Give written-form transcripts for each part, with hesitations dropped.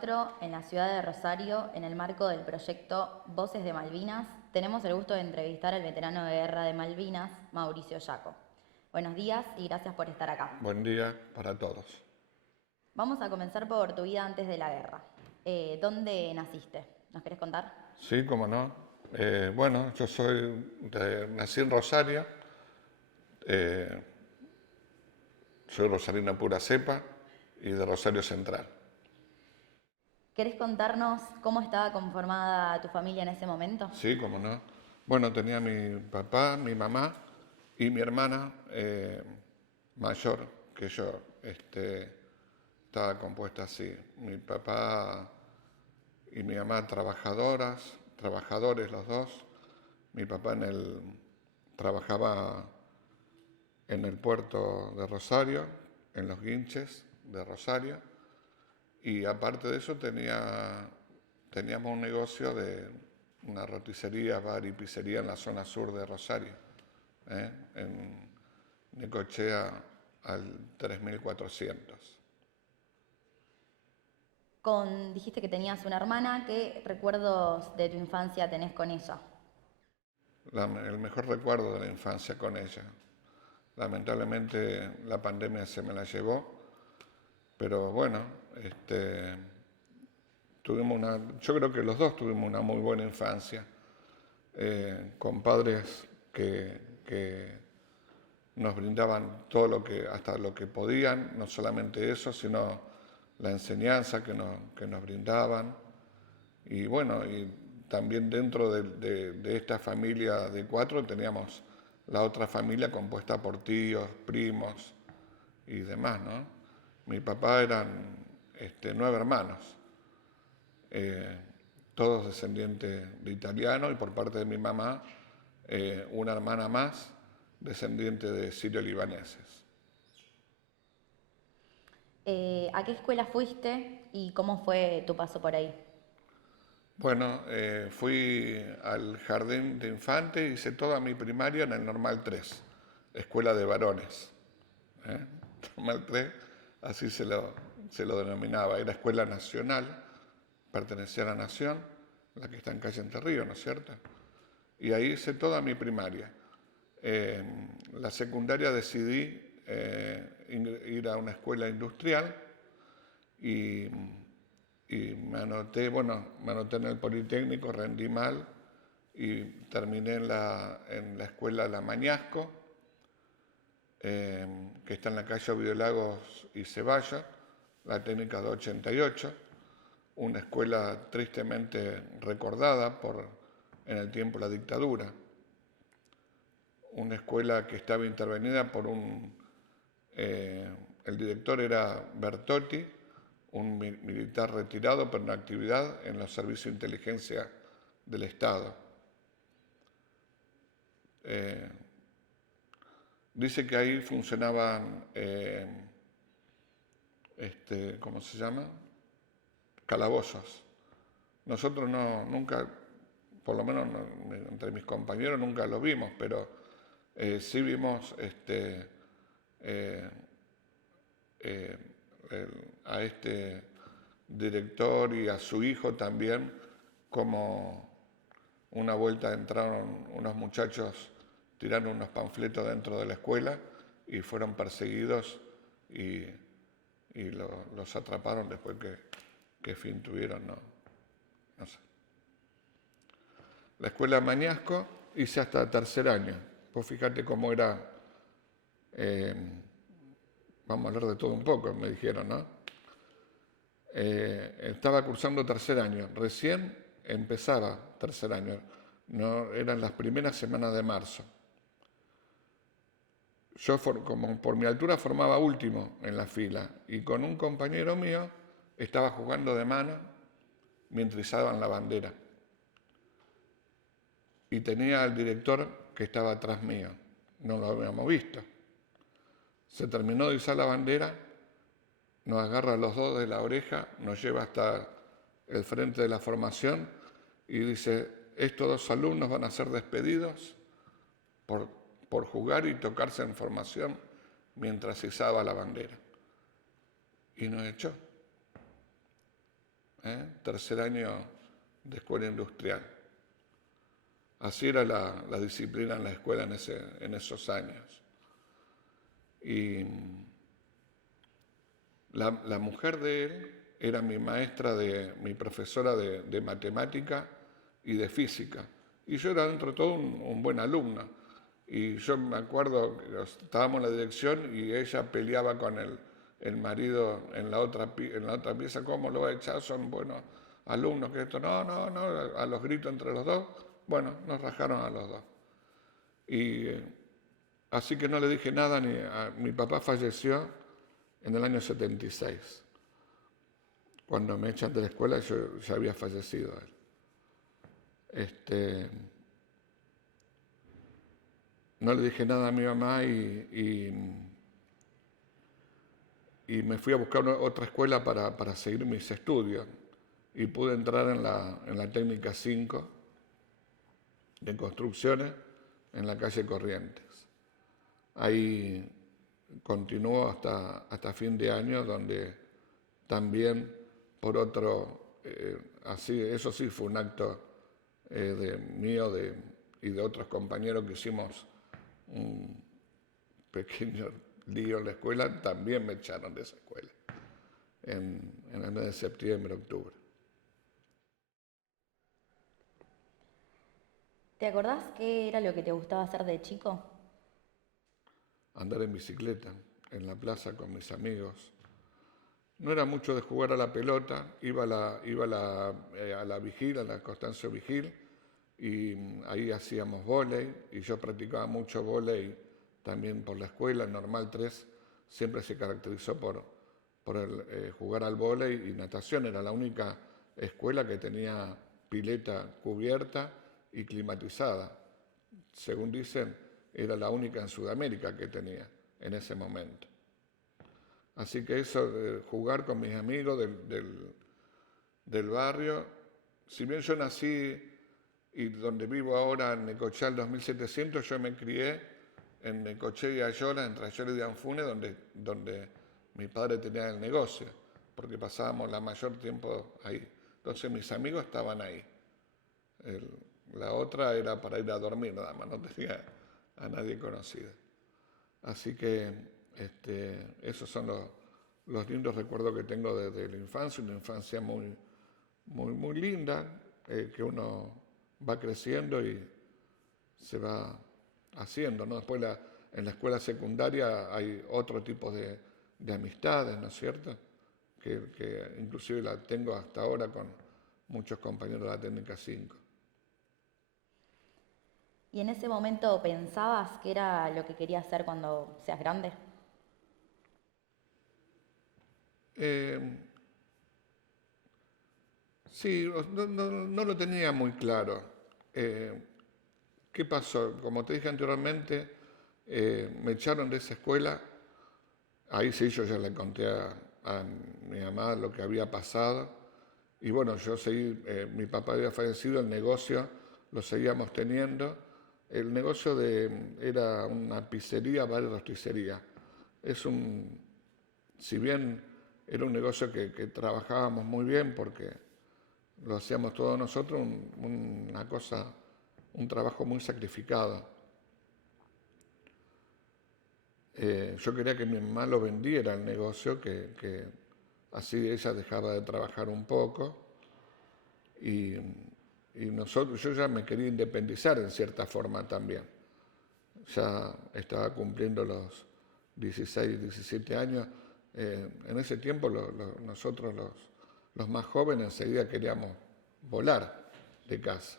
4 en la ciudad de Rosario, en el marco del proyecto Voces de Malvinas, tenemos el gusto de entrevistar al veterano de guerra de Malvinas, Mauricio Yaco. Buenos días y gracias por estar acá. Buen día para todos. Vamos a comenzar por tu vida antes de la guerra. ¿Dónde naciste? ¿Nos querés contar? Sí, cómo no. Bueno, yo nací en Rosario, eh, soy rosarino pura cepa y de Rosario Central. ¿Querés contarnos cómo estaba conformada tu familia en ese momento? Sí, cómo no. Bueno, tenía mi papá, mi mamá y mi hermana mayor que yo. Estaba compuesta así. Mi papá y mi mamá trabajadores los dos. Mi papá trabajaba en el puerto de Rosario, en los guinches de Rosario, y aparte de eso teníamos un negocio de una roticería, bar y pizzería en la zona sur de Rosario, en Necochea al 3400. Dijiste que tenías una hermana. ¿Qué recuerdos de tu infancia tenés con ella? El mejor recuerdo de la infancia con ella. Lamentablemente la pandemia se me la llevó, pero bueno, yo creo que los dos tuvimos una muy buena infancia, con padres que nos brindaban todo hasta lo que podían, no solamente eso, sino la enseñanza que nos brindaban. Y bueno, y también dentro de esta familia de cuatro teníamos la otra familia compuesta por tíos, primos y demás, ¿no? Mi papá eran 9 hermanos, eh, todos descendientes de italianos, y por parte de mi mamá una hermana más, descendiente de sirio-libaneses. ¿A qué escuela fuiste y cómo fue tu paso por ahí? Bueno, fui al jardín de infante, hice toda mi primaria en el Normal 3, escuela de varones. ¿eh? Normal 3, así se lo denominaba. Era escuela nacional, pertenecía a la Nación, la que está en calle Entre Ríos, ¿no es cierto? Y ahí hice toda mi primaria. La secundaria decidí ir a una escuela industrial y, y me anoté en el Politécnico, rendí mal y terminé en la escuela La Mañasco, que está en la calle Ovidio Lagos y Ceballos, la técnica 288, una escuela tristemente recordada en el tiempo de la dictadura, una escuela que estaba intervenida por el director era Bertotti, un militar retirado pero en actividad en los servicios de inteligencia del Estado. Dice que ahí funcionaban, ¿cómo se llama? Calabozos. Nosotros nunca, por lo menos entre mis compañeros nunca lo vimos, pero sí vimos eh, a este director y a su hijo también, como una vuelta entraron unos muchachos, tiraron unos panfletos dentro de la escuela y fueron perseguidos y los atraparon después qué fin tuvieron, no sé. La escuela Mañasco hice hasta tercer año. Vos fíjate cómo era, vamos a hablar de todo un poco, me dijeron, ¿no? Estaba cursando tercer año, recién empezaba tercer año, no, eran las primeras semanas de marzo. Yo, como por mi altura, formaba último en la fila y con un compañero mío estaba jugando de mano mientras izaban la bandera. Y tenía al director que estaba atrás mío, no lo habíamos visto. Se terminó de izar la bandera, nos agarra a los dos de la oreja, nos lleva hasta el frente de la formación y dice: estos dos alumnos van a ser despedidos por jugar y tocarse en formación mientras izaba la bandera. Y nos echó. tercer año de escuela industrial. Así era la disciplina en la escuela en esos años. Y la mujer de él era mi maestra, mi profesora de matemática y de física. Y yo era dentro de todo un buen alumno. Y yo me acuerdo que estábamos en la dirección y ella peleaba con el marido en la otra pieza. ¿Cómo lo va a echar? Son buenos alumnos. Que esto, no, a los gritos entre los dos. Bueno, nos rajaron a los dos. Y así que no le dije nada. Mi papá falleció en el año 76. Cuando me echan de la escuela yo ya había fallecido él. No le dije nada a mi mamá y me fui a buscar otra escuela para seguir mis estudios. Y pude entrar en la técnica 5 de construcciones en la calle Corrientes. Ahí continuó hasta fin de año, donde también por otro, eso sí fue un acto mío y de otros compañeros que hicimos un pequeño lío en la escuela, también me echaron de esa escuela en el mes de septiembre, octubre. ¿Te acordás qué era lo que te gustaba hacer de chico? Andar en bicicleta en la plaza con mis amigos. No era mucho de jugar a la pelota, iba a la Vigil, a la Constancio Vigil, y ahí hacíamos vóley, y yo practicaba mucho vóley también por la escuela. Normal 3 siempre se caracterizó por jugar al vóley y natación. Era la única escuela que tenía pileta cubierta y climatizada. Según dicen, era la única en Sudamérica que tenía en ese momento. Así que eso de jugar con mis amigos del barrio, si bien yo nací y donde vivo ahora en Necochea 2700, yo me crié en Necochea y Ayola, entre Ayola y Anfune, donde mi padre tenía el negocio, porque pasábamos la mayor tiempo ahí. Entonces mis amigos estaban ahí. La otra era para ir a dormir nada más, no tenía a nadie conocido. Así que esos son los lindos recuerdos que tengo de la infancia, una infancia muy, muy, muy linda, que uno va creciendo y se va haciendo, ¿no? Después en la escuela secundaria hay otro tipo de amistades, ¿no es cierto? Que inclusive la tengo hasta ahora con muchos compañeros de la técnica 5. ¿Y en ese momento pensabas que era lo que querías hacer cuando seas grande? Sí, no lo tenía muy claro. ¿Qué pasó? Como te dije anteriormente, me echaron de esa escuela. Ahí sí yo ya le conté a mi mamá lo que había pasado. Y bueno, yo seguí, mi papá había fallecido, el negocio lo seguíamos teniendo. El negocio era una pizzería, bar y rosticería. Si bien era un negocio que trabajábamos muy bien porque lo hacíamos todos nosotros, un trabajo muy sacrificado. Yo quería que mi mamá lo vendiera el negocio, que así ella dejaba de trabajar un poco y yo ya me quería independizar en cierta forma también. Ya estaba cumpliendo los 16, 17 años. En ese tiempo nosotros los más jóvenes enseguida queríamos volar de casa.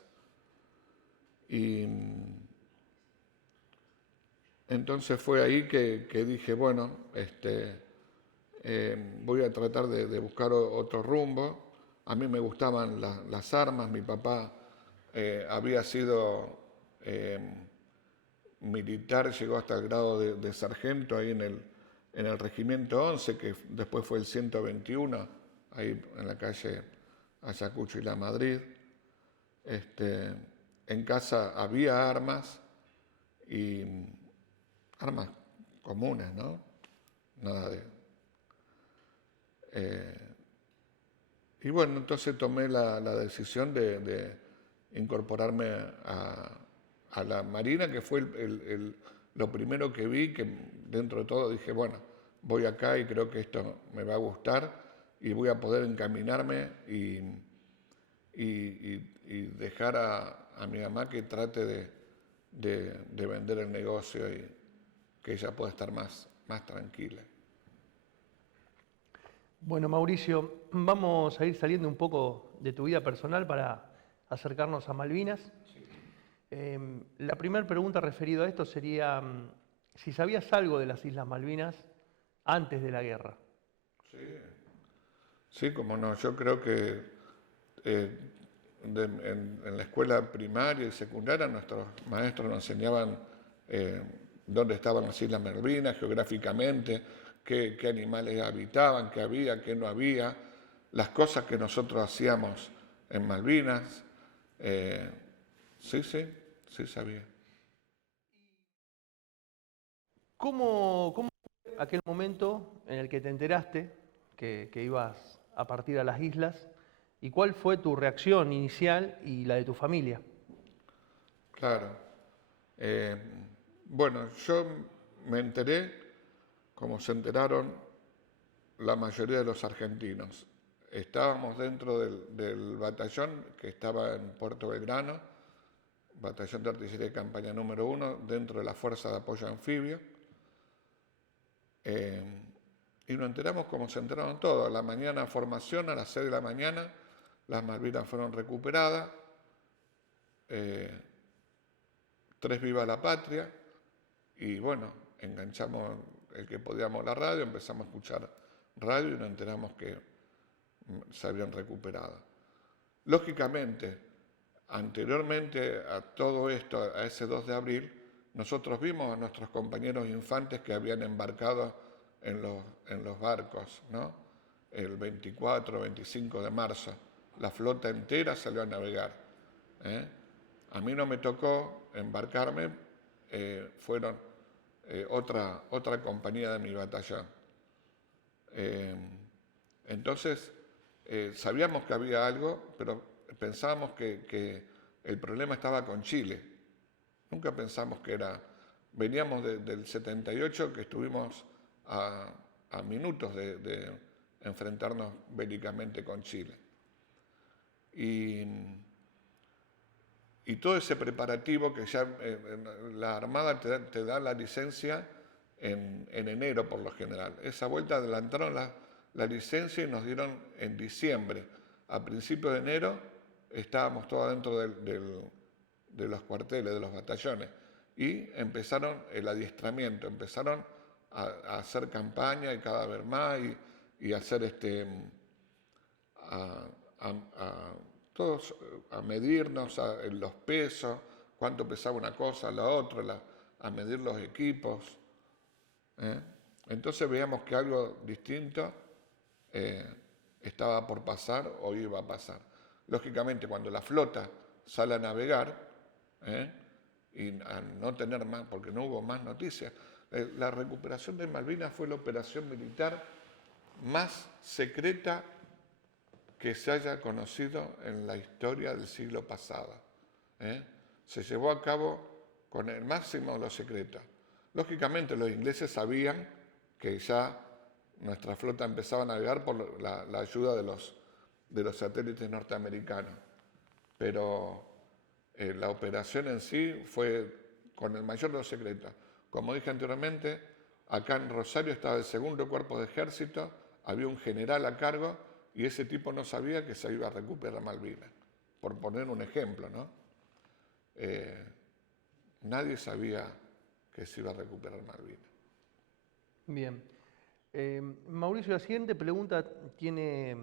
Y entonces fue ahí que dije, bueno, voy a tratar de buscar otro rumbo. A mí me gustaban las armas. Mi papá había sido militar, llegó hasta el grado de sargento ahí en el Regimiento 11, que después fue el 121, ahí en la calle Ayacucho y La Madrid. En casa había armas, y armas comunes, ¿no? Nada de... Y bueno, entonces tomé la decisión de incorporarme a la Marina, que fue lo primero que vi, que dentro de todo dije, bueno, voy acá y creo que esto me va a gustar y voy a poder encaminarme y dejar a mi mamá que trate de vender el negocio y que ella pueda estar más tranquila. Bueno, Mauricio, vamos a ir saliendo un poco de tu vida personal para acercarnos a Malvinas. La primera pregunta referida a esto sería si sabías algo de las Islas Malvinas antes de la guerra. Sí, como no, yo creo que en la escuela primaria y secundaria nuestros maestros nos enseñaban dónde estaban las Islas Malvinas geográficamente, qué animales habitaban, qué había, qué no había, las cosas que nosotros hacíamos en Malvinas. Eh, sí sabía. ¿Cómo fue aquel momento en el que te enteraste que ibas a partir a las islas? ¿Y cuál fue tu reacción inicial y la de tu familia? Claro. Eh, bueno, yo me enteré como se enteraron la mayoría de los argentinos. Estábamos dentro del batallón que estaba en Puerto Belgrano, batallón de artillería de campaña número 1, dentro de la Fuerza de Apoyo Anfibio. Y nos enteramos como se enteraron todos. A la mañana formación, a las 6 de la mañana, las Malvinas fueron recuperadas. 3 Viva la Patria. Y bueno, enganchamos el que podíamos la radio, empezamos a escuchar radio y nos enteramos que se habían recuperado. Lógicamente, anteriormente a todo esto, a ese 2 de abril, nosotros vimos a nuestros compañeros infantes que habían embarcado en los barcos, ¿no? El 24, 25 de marzo. La flota entera salió a navegar. ¿eh? A mí no me tocó embarcarme, fueron otra compañía de mi batallón. Entonces, sabíamos que había algo, pero pensábamos que el problema estaba con Chile. Nunca pensamos que era... Veníamos del 78, que estuvimos a minutos de enfrentarnos bélicamente con Chile. Y todo ese preparativo que ya la Armada te da la licencia en enero por lo general. Esa vuelta adelantaron la licencia y nos dieron en diciembre. A principios de enero estábamos todos dentro de los cuarteles, de los batallones. Y empezaron el adiestramiento, empezaron a hacer campaña y cada vez más y hacer todos a medirnos los pesos, cuánto pesaba una cosa, la otra, a medir los equipos. Entonces veíamos que algo distinto estaba por pasar o iba a pasar. Lógicamente, cuando la flota sale a navegar y a no tener más, porque no hubo más noticias, la recuperación de Malvinas fue la operación militar más secreta que se haya conocido en la historia del siglo pasado. Se llevó a cabo con el máximo de los secretos. Lógicamente los ingleses sabían que ya nuestra flota empezaba a navegar por la ayuda de los satélites norteamericanos, pero la operación en sí fue con el mayor de los secretos. Como dije anteriormente, acá en Rosario estaba el segundo cuerpo de ejército, había un general a cargo y ese tipo no sabía que se iba a recuperar Malvinas, por poner un ejemplo, ¿no? Nadie sabía que se iba a recuperar Malvinas. Bien. Mauricio, la siguiente pregunta tiene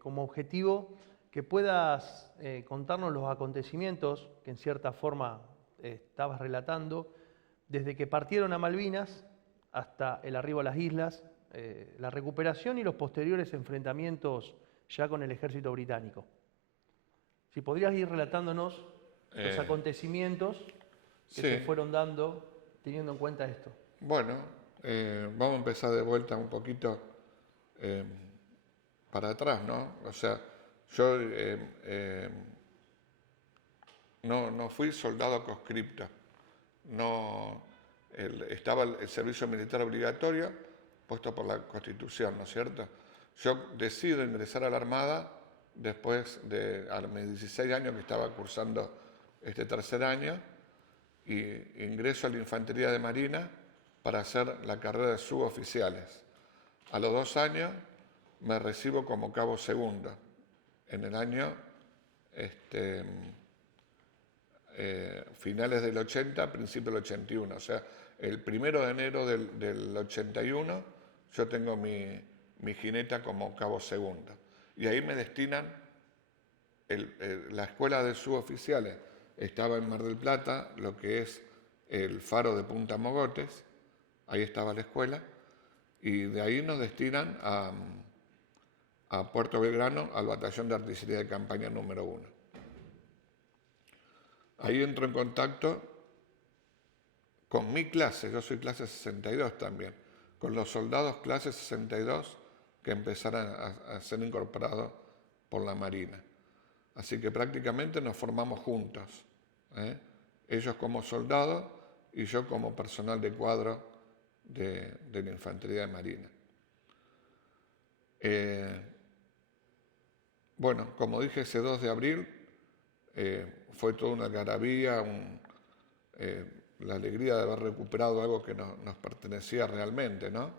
como objetivo que puedas contarnos los acontecimientos que en cierta forma estabas relatando, desde que partieron a Malvinas hasta el arribo a las islas, la recuperación y los posteriores enfrentamientos ya con el ejército británico. Si podrías ir relatándonos los acontecimientos que se fueron dando teniendo en cuenta esto. Bueno, vamos a empezar de vuelta un poquito para atrás, ¿no? O sea, yo no fui soldado conscripto, no, estaba el servicio militar obligatorio puesto por la Constitución, ¿no es cierto? Yo decido ingresar a la Armada después a mis 16 años que estaba cursando este tercer año, y ingreso a la Infantería de Marina para hacer la carrera de suboficiales. A los 2 años me recibo como cabo segundo, en el año finales del 80, principio del 81. O sea, el 1 de enero del 81 yo tengo mi jineta como cabo segundo. Y ahí me destinan, la escuela de suboficiales estaba en Mar del Plata, lo que es el faro de Punta Mogotes, ahí estaba la escuela, y de ahí nos destinan a Puerto Belgrano, al batallón de artillería de campaña número 1. Ahí entro en contacto con mi clase, yo soy clase 62 también, con los soldados clase 62 que empezaron a ser incorporados por la Marina. Así que prácticamente nos formamos juntos, ¿eh? Ellos como soldados y yo como personal de cuadro de la Infantería de Marina. Bueno, como dije, ese 2 de abril fue toda una algarabía, la alegría de haber recuperado algo que nos pertenecía realmente, ¿no?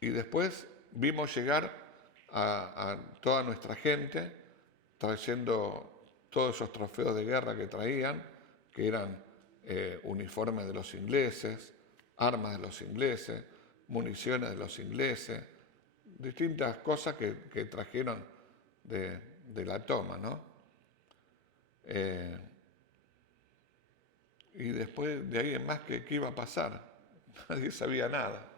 Y después vimos llegar a toda nuestra gente, trayendo todos esos trofeos de guerra que traían, que eran uniformes de los ingleses, armas de los ingleses, municiones de los ingleses, distintas cosas que trajeron de la toma, ¿no? Y después de ahí en más, ¿qué iba a pasar? Nadie sabía nada.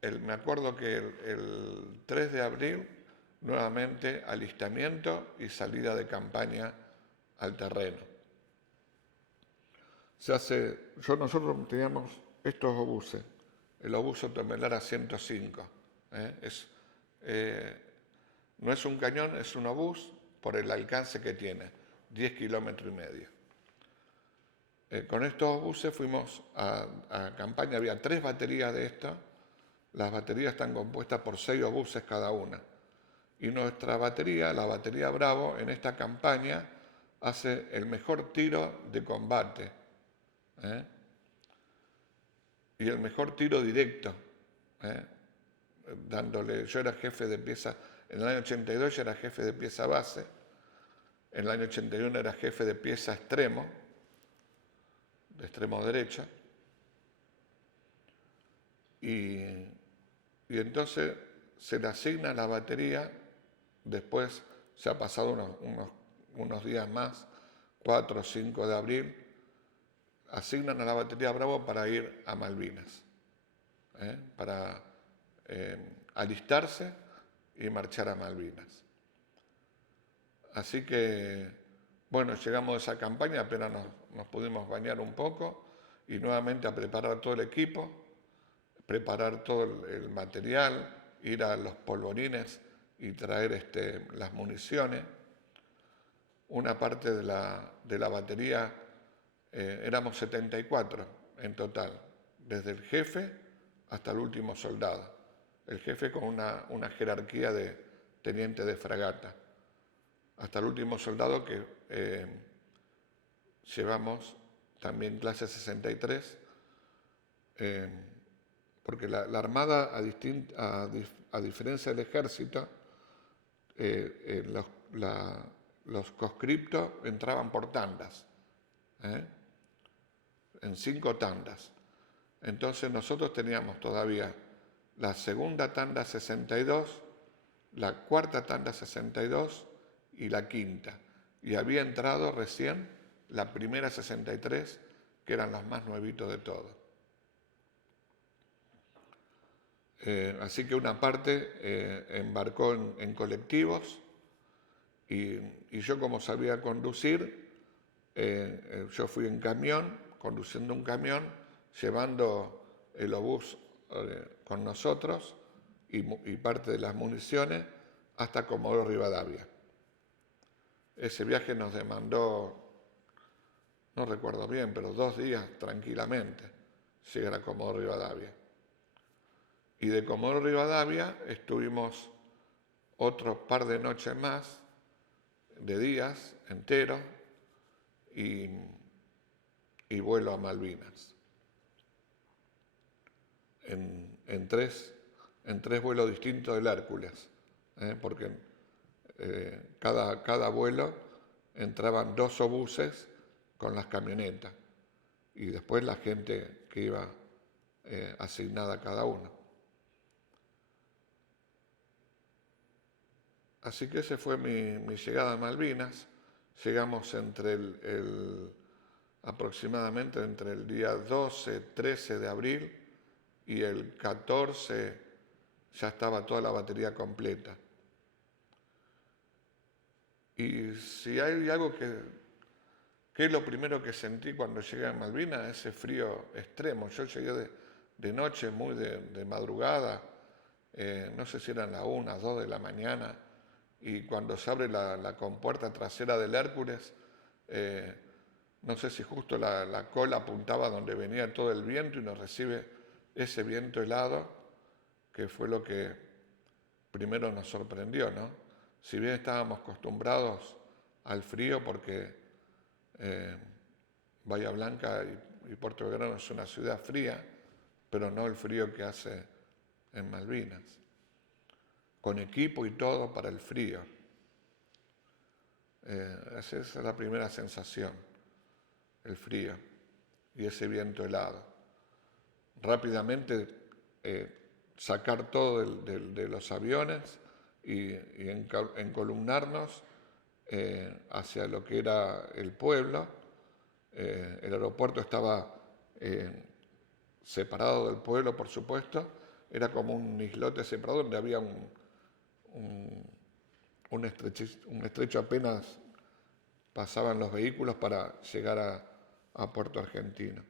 Me acuerdo que el 3 de abril, nuevamente alistamiento y salida de campaña al terreno. Nosotros teníamos estos obuses, el obús Tomelara 105. No es un cañón, es un obús por el alcance que tiene, 10,5 kilómetros. Con estos obuses fuimos a campaña, había 3 baterías de estas. Las baterías están compuestas por 6 obuses cada una. Y nuestra batería, la batería Bravo, en esta campaña hace el mejor tiro de combate, y el mejor tiro directo, yo era jefe de pieza, en el año 82 yo era jefe de pieza base, en el año 81 era jefe de pieza extremo, de extremo derecho, y entonces se le asigna la batería, después se ha pasado unos días más, 4 o 5 de abril, asignan a la batería Bravo para ir a Malvinas, para alistarse y marchar a Malvinas. Así que, bueno, llegamos a esa campaña, apenas nos pudimos bañar un poco y nuevamente a preparar todo el equipo, preparar todo el material, ir a los polvorines y traer las municiones. Una parte de la batería, éramos 74 en total, desde el jefe hasta el último soldado. El jefe con una jerarquía de teniente de fragata, hasta el último soldado que llevamos también clase 63, porque la Armada, a diferencia del Ejército, los conscriptos entraban por tandas, en 5 tandas. Entonces nosotros teníamos todavía la segunda tanda 62, la cuarta tanda 62 y la quinta. Y había entrado recién la primera 63, que eran los más nuevitos de todos. Así que una parte embarcó en colectivos y yo, como sabía conducir, yo fui en camión, conduciendo un camión, llevando el obús con nosotros y parte de las municiones hasta Comodoro Rivadavia. Ese viaje nos demandó, no recuerdo bien, pero 2 días tranquilamente llegar a Comodoro Rivadavia. Y de Comodoro Rivadavia estuvimos otro par de noches más, de días enteros, y vuelo a Malvinas. En tres vuelos distintos del Hércules, porque cada vuelo entraban 2 obuses con las camionetas y después la gente que iba asignada a cada uno. Así que esa fue mi llegada a Malvinas. Llegamos aproximadamente entre el día 12, 13 de abril y el 14 ya estaba toda la batería completa. Y si hay algo que es lo primero que sentí cuando llegué a Malvinas, ese frío extremo. Yo llegué de noche, muy de madrugada, no sé si eran las 1, 2 de la mañana, y cuando se abre la compuerta trasera del Hércules, no sé si justo la cola apuntaba donde venía todo el viento y nos recibe ese viento helado, que fue lo que primero nos sorprendió, ¿no? Si bien estábamos acostumbrados al frío porque Bahía Blanca y Puerto Belgrano es una ciudad fría, pero no el frío que hace en Malvinas, con equipo y todo para el frío. Esa es la primera sensación, el frío y ese viento helado. Rápidamente sacar todo de los aviones y encolumnarnos hacia lo que era el pueblo. El aeropuerto estaba separado del pueblo, por supuesto. Era como un islote separado donde había un estrecho apenas pasaban los vehículos para llegar a Puerto Argentino.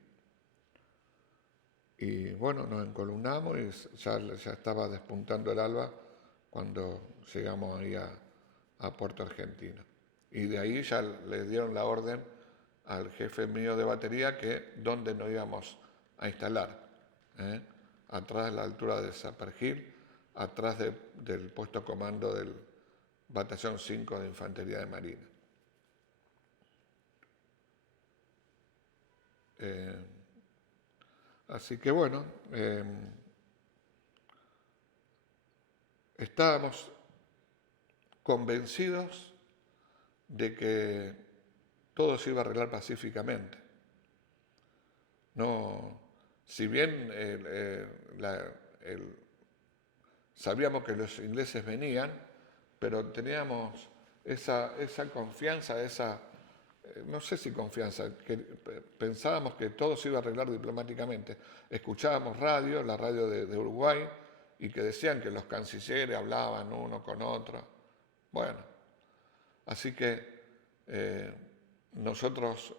Y bueno, nos encolumnamos y ya estaba despuntando el alba cuando llegamos ahí a Puerto Argentino. Y de ahí ya le dieron la orden al jefe mío de batería que dónde nos íbamos a instalar. Atrás, a la altura de Sapergil, atrás del puesto comando del Batallón 5 de Infantería de Marina. Así que bueno, estábamos convencidos de que todo se iba a arreglar pacíficamente. No, si bien sabíamos que los ingleses venían, pero teníamos esa confianza, no sé si confianza, que pensábamos que todo se iba a arreglar diplomáticamente. Escuchábamos la radio de Uruguay, y que decían que los cancilleres hablaban uno con otro. Bueno, así que nosotros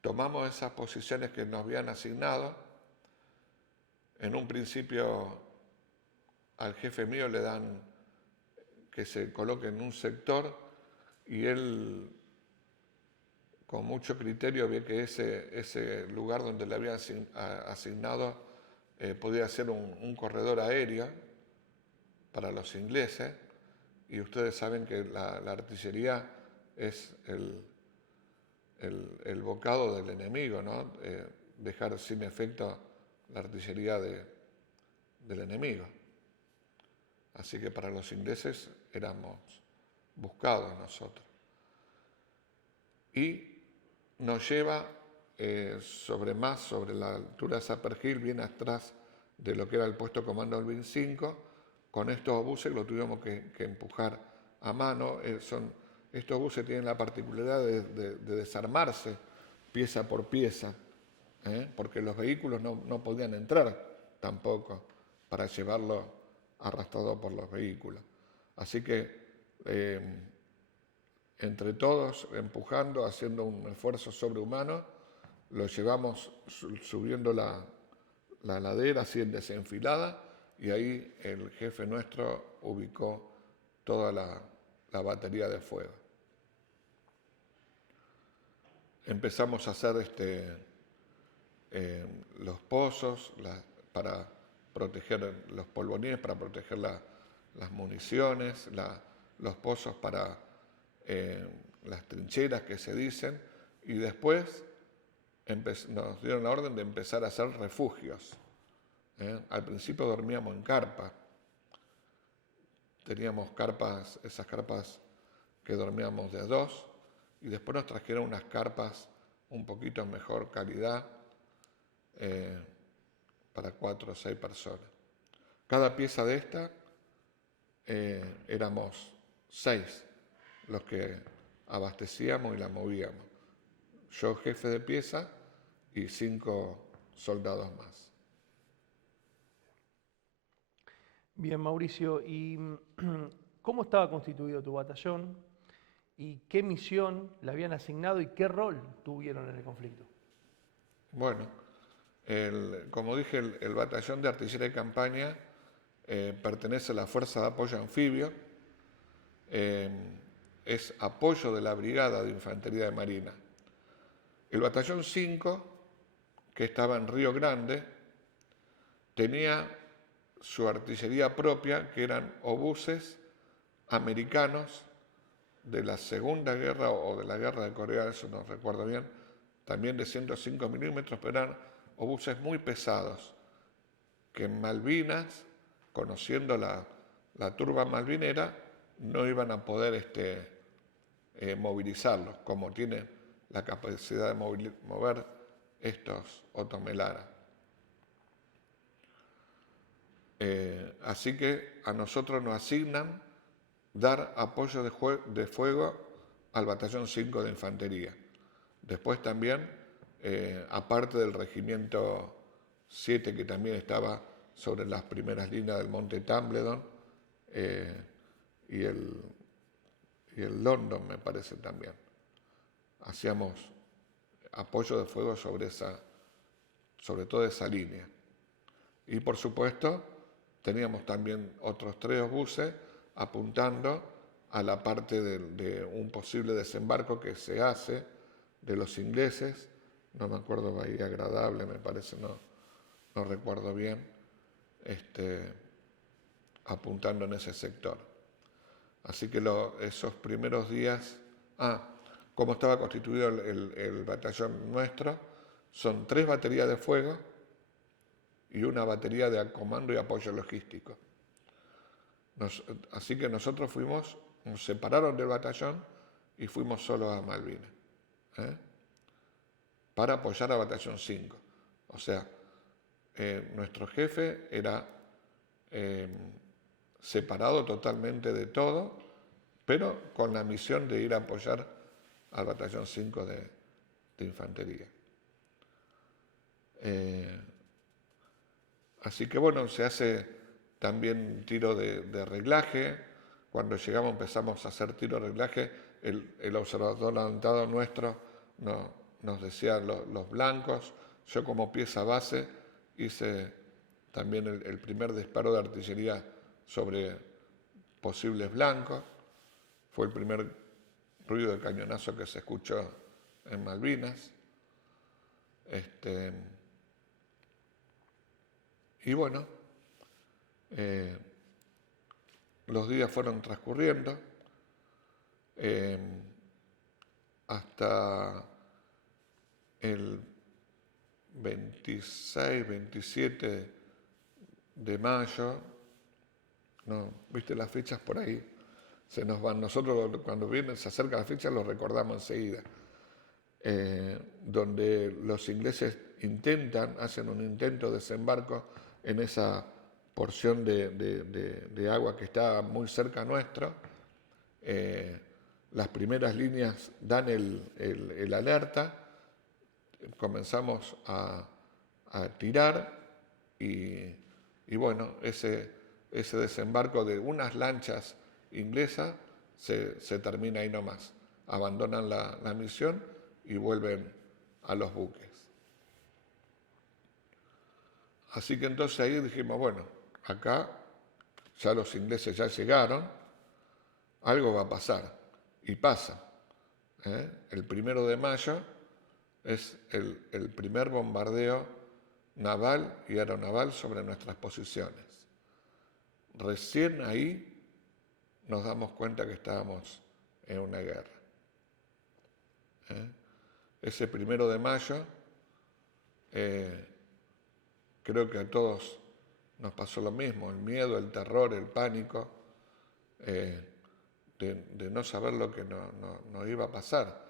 tomamos esas posiciones que nos habían asignado. En un principio al jefe mío le dan que se coloque en un sector y él con mucho criterio ve que ese lugar donde le habían asignado podía ser un corredor aéreo para los ingleses, y ustedes saben que la artillería es el bocado del enemigo, ¿no? Dejar sin efecto la artillería del enemigo. Así que para los ingleses éramos buscados nosotros. Y nos lleva sobre la altura de Sapergil, bien atrás de lo que era el puesto comando del BIN 5, con estos obuses lo tuvimos que empujar a mano. Estos obuses tienen la particularidad de desarmarse pieza por pieza, porque los vehículos no podían entrar tampoco para llevarlo arrastrado por los vehículos. Así que entre todos, empujando, haciendo un esfuerzo sobrehumano, lo llevamos subiendo la ladera así en desenfilada, y ahí el jefe nuestro ubicó toda la batería de fuego. Empezamos a hacer los pozos para proteger los polvorines, para proteger las municiones, los pozos para las trincheras que se dicen, y después nos dieron la orden de empezar a hacer refugios. Al principio dormíamos en carpa. Teníamos carpas, esas carpas que dormíamos de 2, y después nos trajeron unas carpas un poquito mejor calidad para 4 o 6 personas. Cada pieza de esta éramos 6 los que abastecíamos y la movíamos. Yo jefe de pieza y 5 soldados más. Bien, Mauricio, ¿y cómo estaba constituido tu batallón? ¿Y qué misión le habían asignado y qué rol tuvieron en el conflicto? Bueno, como dije, el batallón de artillería de campaña pertenece a la Fuerza de Apoyo Anfibio, es apoyo de la Brigada de Infantería de Marina. El batallón 5, que estaba en Río Grande, tenía su artillería propia, que eran obuses americanos de la Segunda Guerra o de la Guerra de Corea, eso no recuerdo bien, también de 105 milímetros, pero eran obuses muy pesados, que en Malvinas, conociendo la turba malvinera, no iban a poder movilizarlos, como tienen la capacidad de mover estos otomelara. Así que a nosotros nos asignan dar apoyo de fuego al batallón 5 de infantería. Después también, aparte del regimiento 7, que también estaba sobre las primeras líneas del monte Tumbledon, y el London, me parece también. Hacíamos apoyo de fuego sobre toda esa línea. Y por supuesto, teníamos también otros 3 obuses apuntando a la parte de un posible desembarco que se hace de los ingleses, no me acuerdo, Bahía Agradable, me parece, no recuerdo bien, apuntando en ese sector. Así que esos primeros días, ¿cómo estaba constituido el batallón nuestro? Son 3 baterías de fuego y una batería de comando y apoyo logístico. Así que nosotros nos separaron del batallón y fuimos solos a Malvinas, para apoyar al batallón 5. O sea, nuestro jefe era separado totalmente de todo, pero con la misión de ir a apoyar al batallón 5 de infantería. Así que bueno, se hace también tiro de reglaje. Cuando llegamos empezamos a hacer tiro de reglaje. El observador adelantado nuestro nos decía los blancos. Yo como pieza base hice también el primer disparo de artillería sobre posibles blancos. Fue el primer ruido de cañonazo que se escuchó en Malvinas. Y bueno, los días fueron transcurriendo hasta el 26, 27 de mayo, ¿no? ¿Viste las fechas por ahí? Se nos van. Nosotros cuando se acerca la fecha lo recordamos enseguida. Donde los ingleses hacen un intento de desembarco en esa porción de agua que está muy cerca nuestro. Las primeras líneas dan el alerta, comenzamos a tirar y bueno, ese desembarco de unas lanchas inglesas se termina ahí nomás. Abandonan la misión y vuelven a los buques. Así que entonces ahí dijimos, bueno, acá ya los ingleses ya llegaron, algo va a pasar. Y pasa. El 1 de mayo es el primer bombardeo naval y aeronaval sobre nuestras posiciones. Recién ahí nos damos cuenta que estábamos en una guerra. Ese 1 de mayo, creo que a todos nos pasó lo mismo, el miedo, el terror, el pánico, de no saber lo que nos iba a pasar.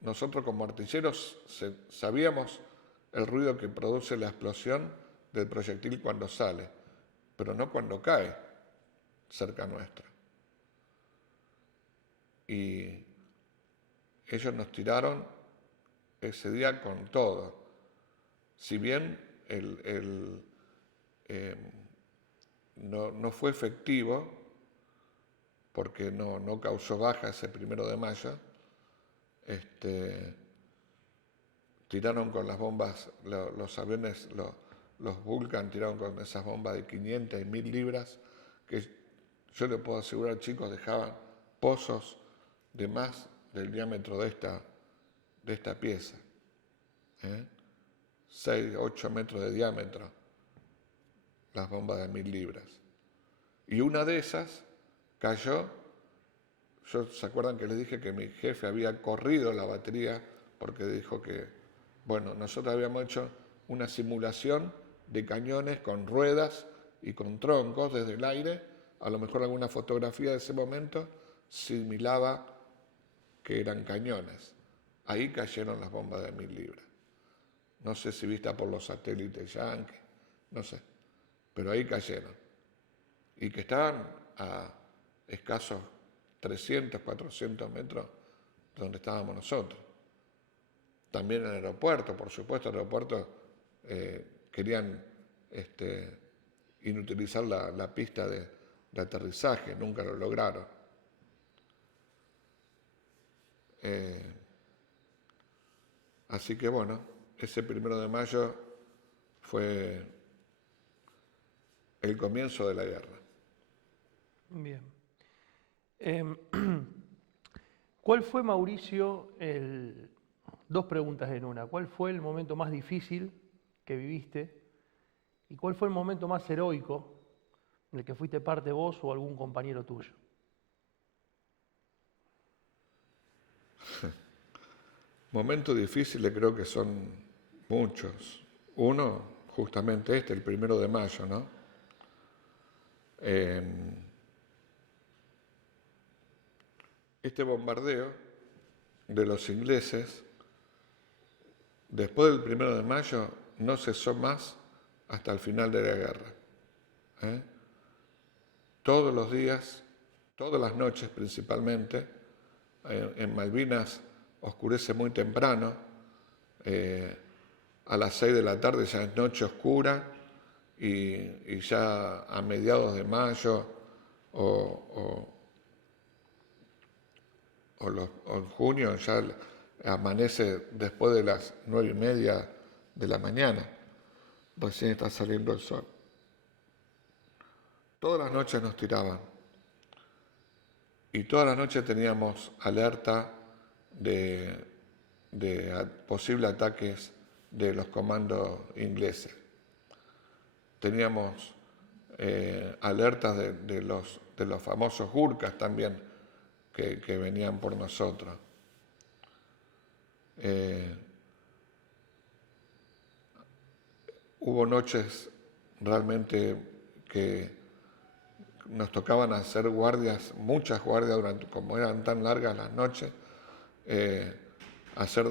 Nosotros como artilleros sabíamos el ruido que produce la explosión del proyectil cuando sale, pero no cuando cae cerca nuestra. Y ellos nos tiraron ese día con todo. Si bien no fue efectivo, porque no causó baja ese 1 de mayo, tiraron con las bombas, los aviones, los Vulcan tiraron con esas bombas de 500 y 1000 libras, que yo les puedo asegurar, chicos, dejaban pozos de más del diámetro de esta pieza. 6, 8 metros de diámetro, las bombas de 1000 libras. Y una de esas cayó. ¿Se acuerdan que les dije que mi jefe había corrido la batería porque dijo que, bueno, nosotros habíamos hecho una simulación de cañones con ruedas y con troncos desde el aire? A lo mejor alguna fotografía de ese momento simulaba que eran cañones. Ahí cayeron las bombas de 1000 libras. No sé si vista por los satélites yanquis, no sé, pero ahí cayeron. Y que estaban a escasos 300, 400 metros de donde estábamos nosotros. También en el aeropuerto, por supuesto, el aeropuerto querían inutilizar la pista de aterrizaje, nunca lo lograron. Así que bueno, ese 1 de mayo fue el comienzo de la guerra. Bien. ¿Cuál fue, Mauricio, dos preguntas en una? ¿Cuál fue el momento más difícil que viviste? ¿Y cuál fue el momento más heroico en el que fuiste parte vos o algún compañero tuyo? Momentos difíciles creo que son muchos. Uno, justamente el 1 de mayo, ¿no? Este bombardeo de los ingleses, después del 1 de mayo, no cesó más hasta el final de la guerra. Todos los días, todas las noches principalmente, en Malvinas oscurece muy temprano, a las 6 de la tarde ya es noche oscura y ya a mediados de mayo o en junio ya amanece después de las 9:30 de la mañana, recién está saliendo el sol. Todas las noches nos tiraban y todas las noches teníamos alerta de posibles ataques de los comandos ingleses. Teníamos alertas de los famosos Gurkhas también que venían por nosotros. Hubo noches realmente que nos tocaban hacer guardias, muchas guardias, como eran tan largas las noches, hacer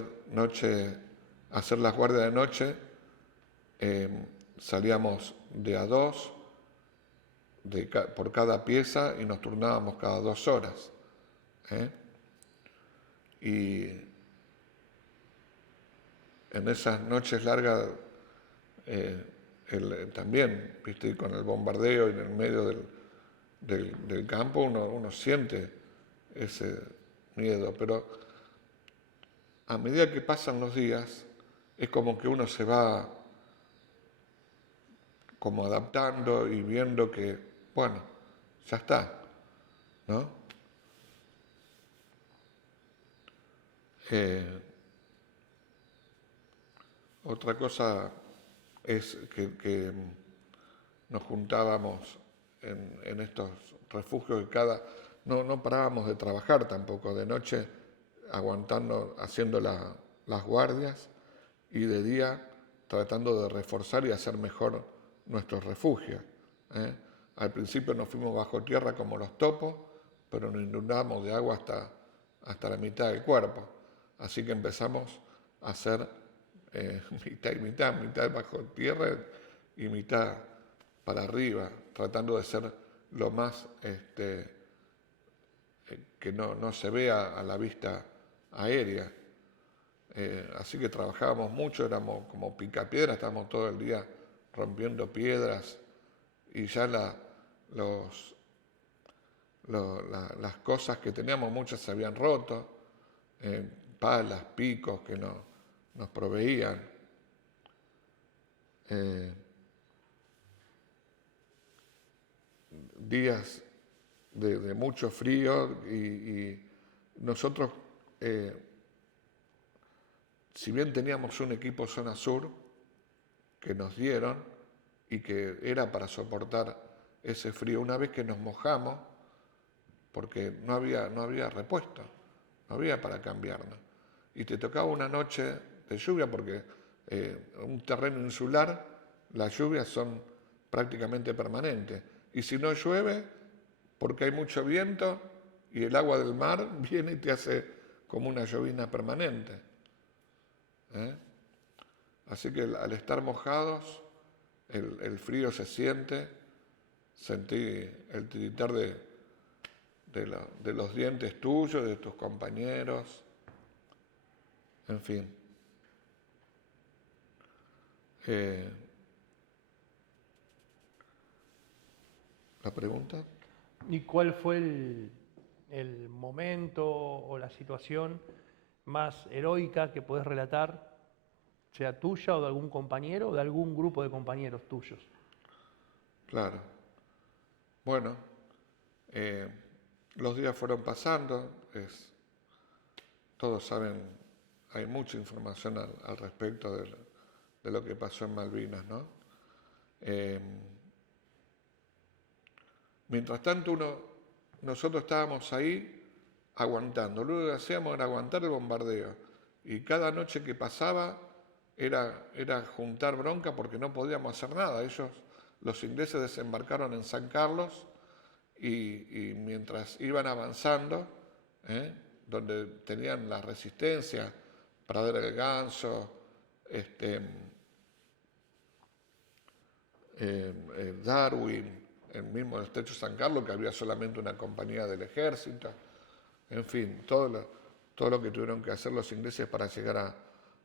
las guardias de noche. Salíamos de a dos por cada pieza y nos turnábamos cada 2 horas. Y en esas noches largas también, ¿viste? Con el bombardeo en el medio del campo uno siente ese miedo, pero a medida que pasan los días es como que uno se va como adaptando y viendo que, bueno, ya está, ¿no? Otra cosa es que nos juntábamos en estos refugios y no parábamos de trabajar tampoco, de noche aguantando, haciendo las guardias y de día tratando de reforzar y hacer mejor nuestros refugios. ¿eh? Al principio nos fuimos bajo tierra como los topos, pero nos inundamos de agua hasta la mitad del cuerpo. Así que empezamos a hacer mitad y mitad bajo tierra y mitad para arriba, tratando de ser lo más que no se vea a la vista aérea. Así que trabajábamos mucho, éramos como picapiedras, estábamos todo el día rompiendo piedras y ya las cosas que teníamos, muchas se habían roto, palas, picos que nos proveían. Días de mucho frío y nosotros, si bien teníamos un equipo zona sur que nos dieron y que era para soportar ese frío, una vez que nos mojamos, porque no había repuesto, no había para cambiarnos. Y te tocaba una noche de lluvia porque un terreno insular, las lluvias son prácticamente permanentes. Y si no llueve, porque hay mucho viento y el agua del mar viene y te hace como una llovizna permanente. Así que al estar mojados, el frío se siente, sentí el tiritar de los dientes tuyos, de tus compañeros, en fin. ¿La pregunta? ¿Y cuál fue el momento o la situación más heroica que podés relatar, sea tuya o de algún compañero o de algún grupo de compañeros tuyos? Claro. Bueno, los días fueron pasando, todos saben, hay mucha información al respecto de lo que pasó en Malvinas, ¿no? Mientras tanto, nosotros estábamos ahí aguantando. Lo único que hacíamos era aguantar el bombardeo. Y cada noche que pasaba era juntar bronca porque no podíamos hacer nada. Los ingleses desembarcaron en San Carlos y mientras iban avanzando, donde tenían la resistencia, Pradera del Ganso, Darwin, el mismo estrecho San Carlos, que había solamente una compañía del ejército, en fin, todo lo que tuvieron que hacer los ingleses para llegar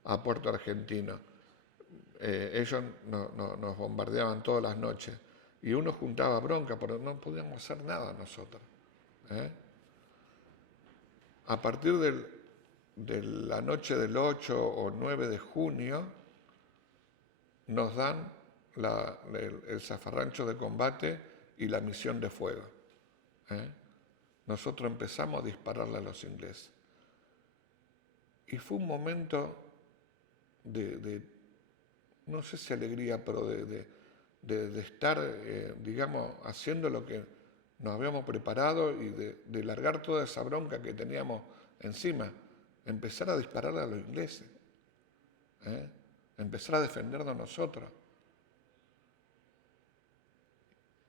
a Puerto Argentino. Ellos nos bombardeaban todas las noches y uno juntaba bronca, pero no podíamos hacer nada nosotros. A partir de la noche del 8 o 9 de junio nos dan el zafarrancho de combate y la misión de fuego. Nosotros empezamos a dispararle a los ingleses. Y fue un momento de no sé si alegría, pero de estar, digamos, haciendo lo que nos habíamos preparado y de largar toda esa bronca que teníamos encima, empezar a dispararle a los ingleses, empezar a defendernos nosotros.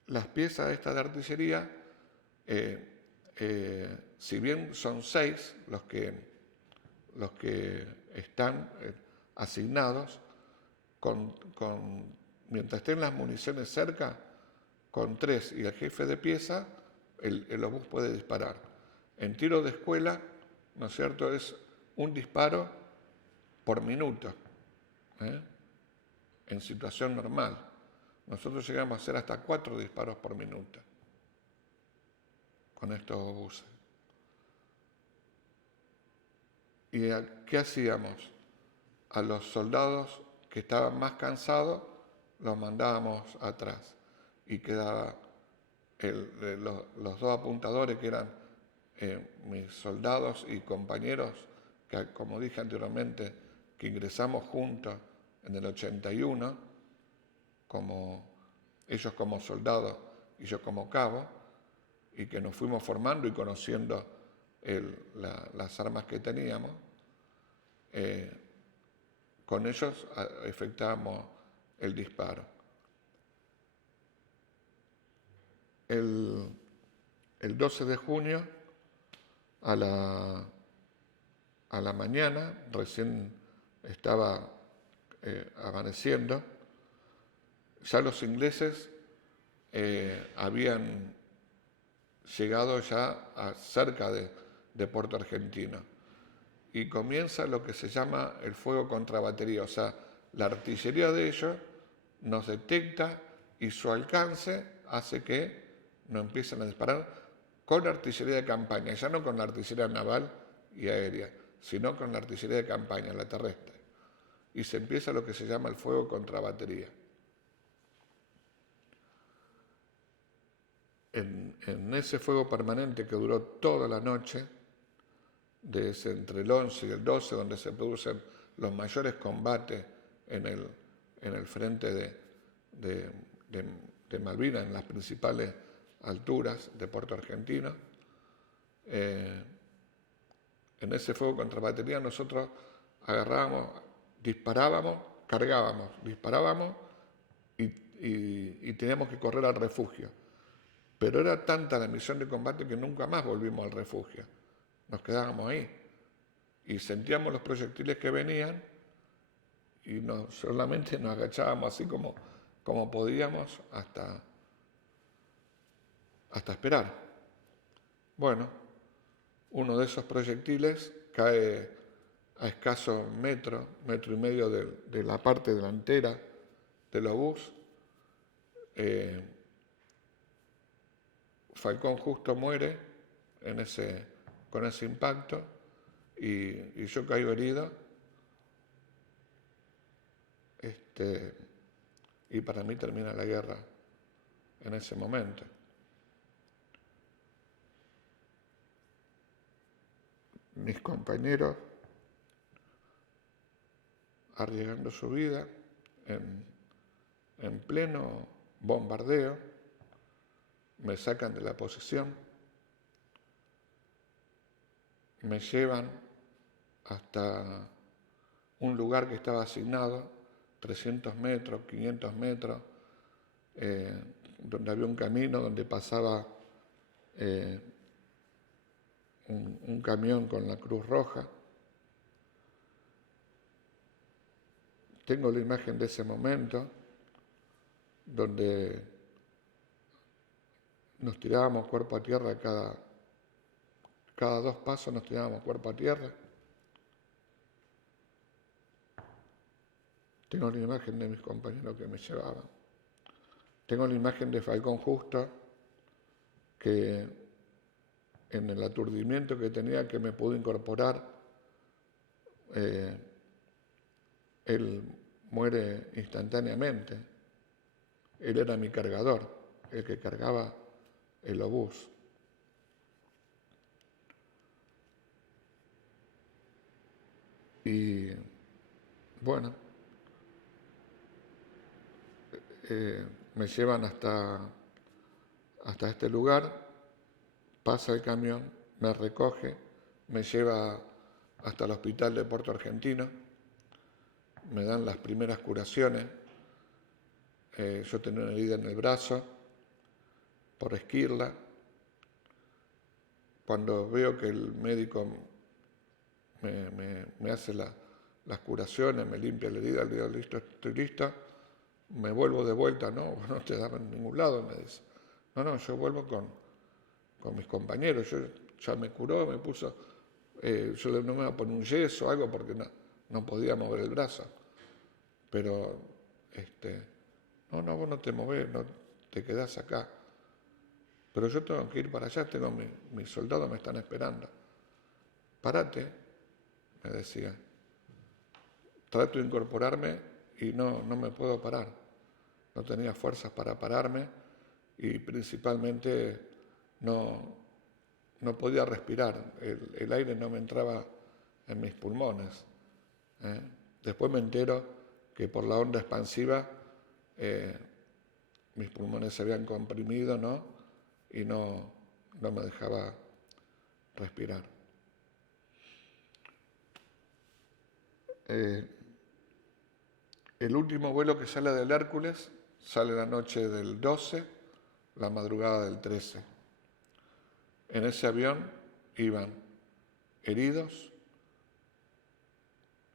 Las piezas estas de artillería, si bien son 6 los que están asignados, mientras estén las municiones cerca, con 3 y el jefe de pieza, el obús puede disparar. En tiro de escuela, ¿no es cierto?, es un disparo por minuto, en situación normal. Nosotros llegamos a hacer hasta 4 disparos por minuto con estos obuses. ¿Y qué hacíamos? A los soldados que estaban más cansados los mandábamos atrás y quedaba los dos apuntadores que eran mis soldados y compañeros, que como dije anteriormente, que ingresamos juntos en el 81, ellos como soldados y yo como cabo, y que nos fuimos formando y conociendo las armas que teníamos. Con ellos efectuamos el disparo. El 12 de junio a la mañana, recién estaba amaneciendo, ya los ingleses habían llegado ya cerca de Puerto Argentino y comienza lo que se llama el fuego contra batería, o sea, la artillería de ellos nos detecta y su alcance hace que nos empiecen a disparar con la artillería de campaña, ya no con la artillería naval y aérea, sino con la artillería de campaña, la terrestre. Y se empieza lo que se llama el fuego contra batería. En ese fuego permanente que duró toda la noche, entre el 11 y el 12, donde se producen los mayores combates en el frente de Malvinas, en las principales alturas de Puerto Argentino. En ese fuego contra batería nosotros agarrábamos, disparábamos, cargábamos, disparábamos y teníamos que correr al refugio. Pero era tanta la misión de combate que nunca más volvimos al refugio. Nos quedábamos ahí y sentíamos los proyectiles que venían y solamente nos agachábamos así como podíamos hasta esperar. Bueno, uno de esos proyectiles cae a escaso metro y medio de la parte delantera del obús. Falcón justo muere con ese impacto y yo caigo herido. Y para mí termina la guerra en ese momento. Mis compañeros arriesgando su vida en pleno bombardeo, me sacan de la posición, me llevan hasta un lugar que estaba asignado, 300 metros, 500 metros, donde había un camino donde pasaba un camión con la Cruz Roja. Tengo la imagen de ese momento donde nos tirábamos cuerpo a tierra cada 2 pasos, nos tirábamos cuerpo a tierra. Tengo la imagen de mis compañeros que me llevaban. Tengo la imagen de Falcón Justo, que en el aturdimiento que tenía, que me pudo incorporar, él muere instantáneamente. Él era mi cargador, el que cargaba el obús. Y bueno, me llevan hasta este lugar, pasa el camión, me recoge, me lleva hasta el hospital de Puerto Argentino, me dan las primeras curaciones. Yo tenía una herida en el brazo por esquirla. Cuando veo que el médico me hace las curaciones, me limpia la herida, le digo, listo, estoy listo, me vuelvo de vuelta. No te daban en ningún lado, me dice. No, yo vuelvo con mis compañeros, yo ya me curó, me puso, yo no me iba a poner un yeso o algo porque no podía mover el brazo. Pero, vos no te movés, no te quedás acá. Pero yo tengo que ir para allá, mis soldados me están esperando. Parate, me decía. Trato de incorporarme y no me puedo parar. no tenía fuerzas para pararme y principalmente no podía respirar, el aire no me entraba en mis pulmones. Después me entero que por la onda expansiva mis pulmones se habían comprimido, ¿no? Y no me dejaba respirar. El último vuelo que sale del Hércules sale la noche del 12, la madrugada del 13. En ese avión iban heridos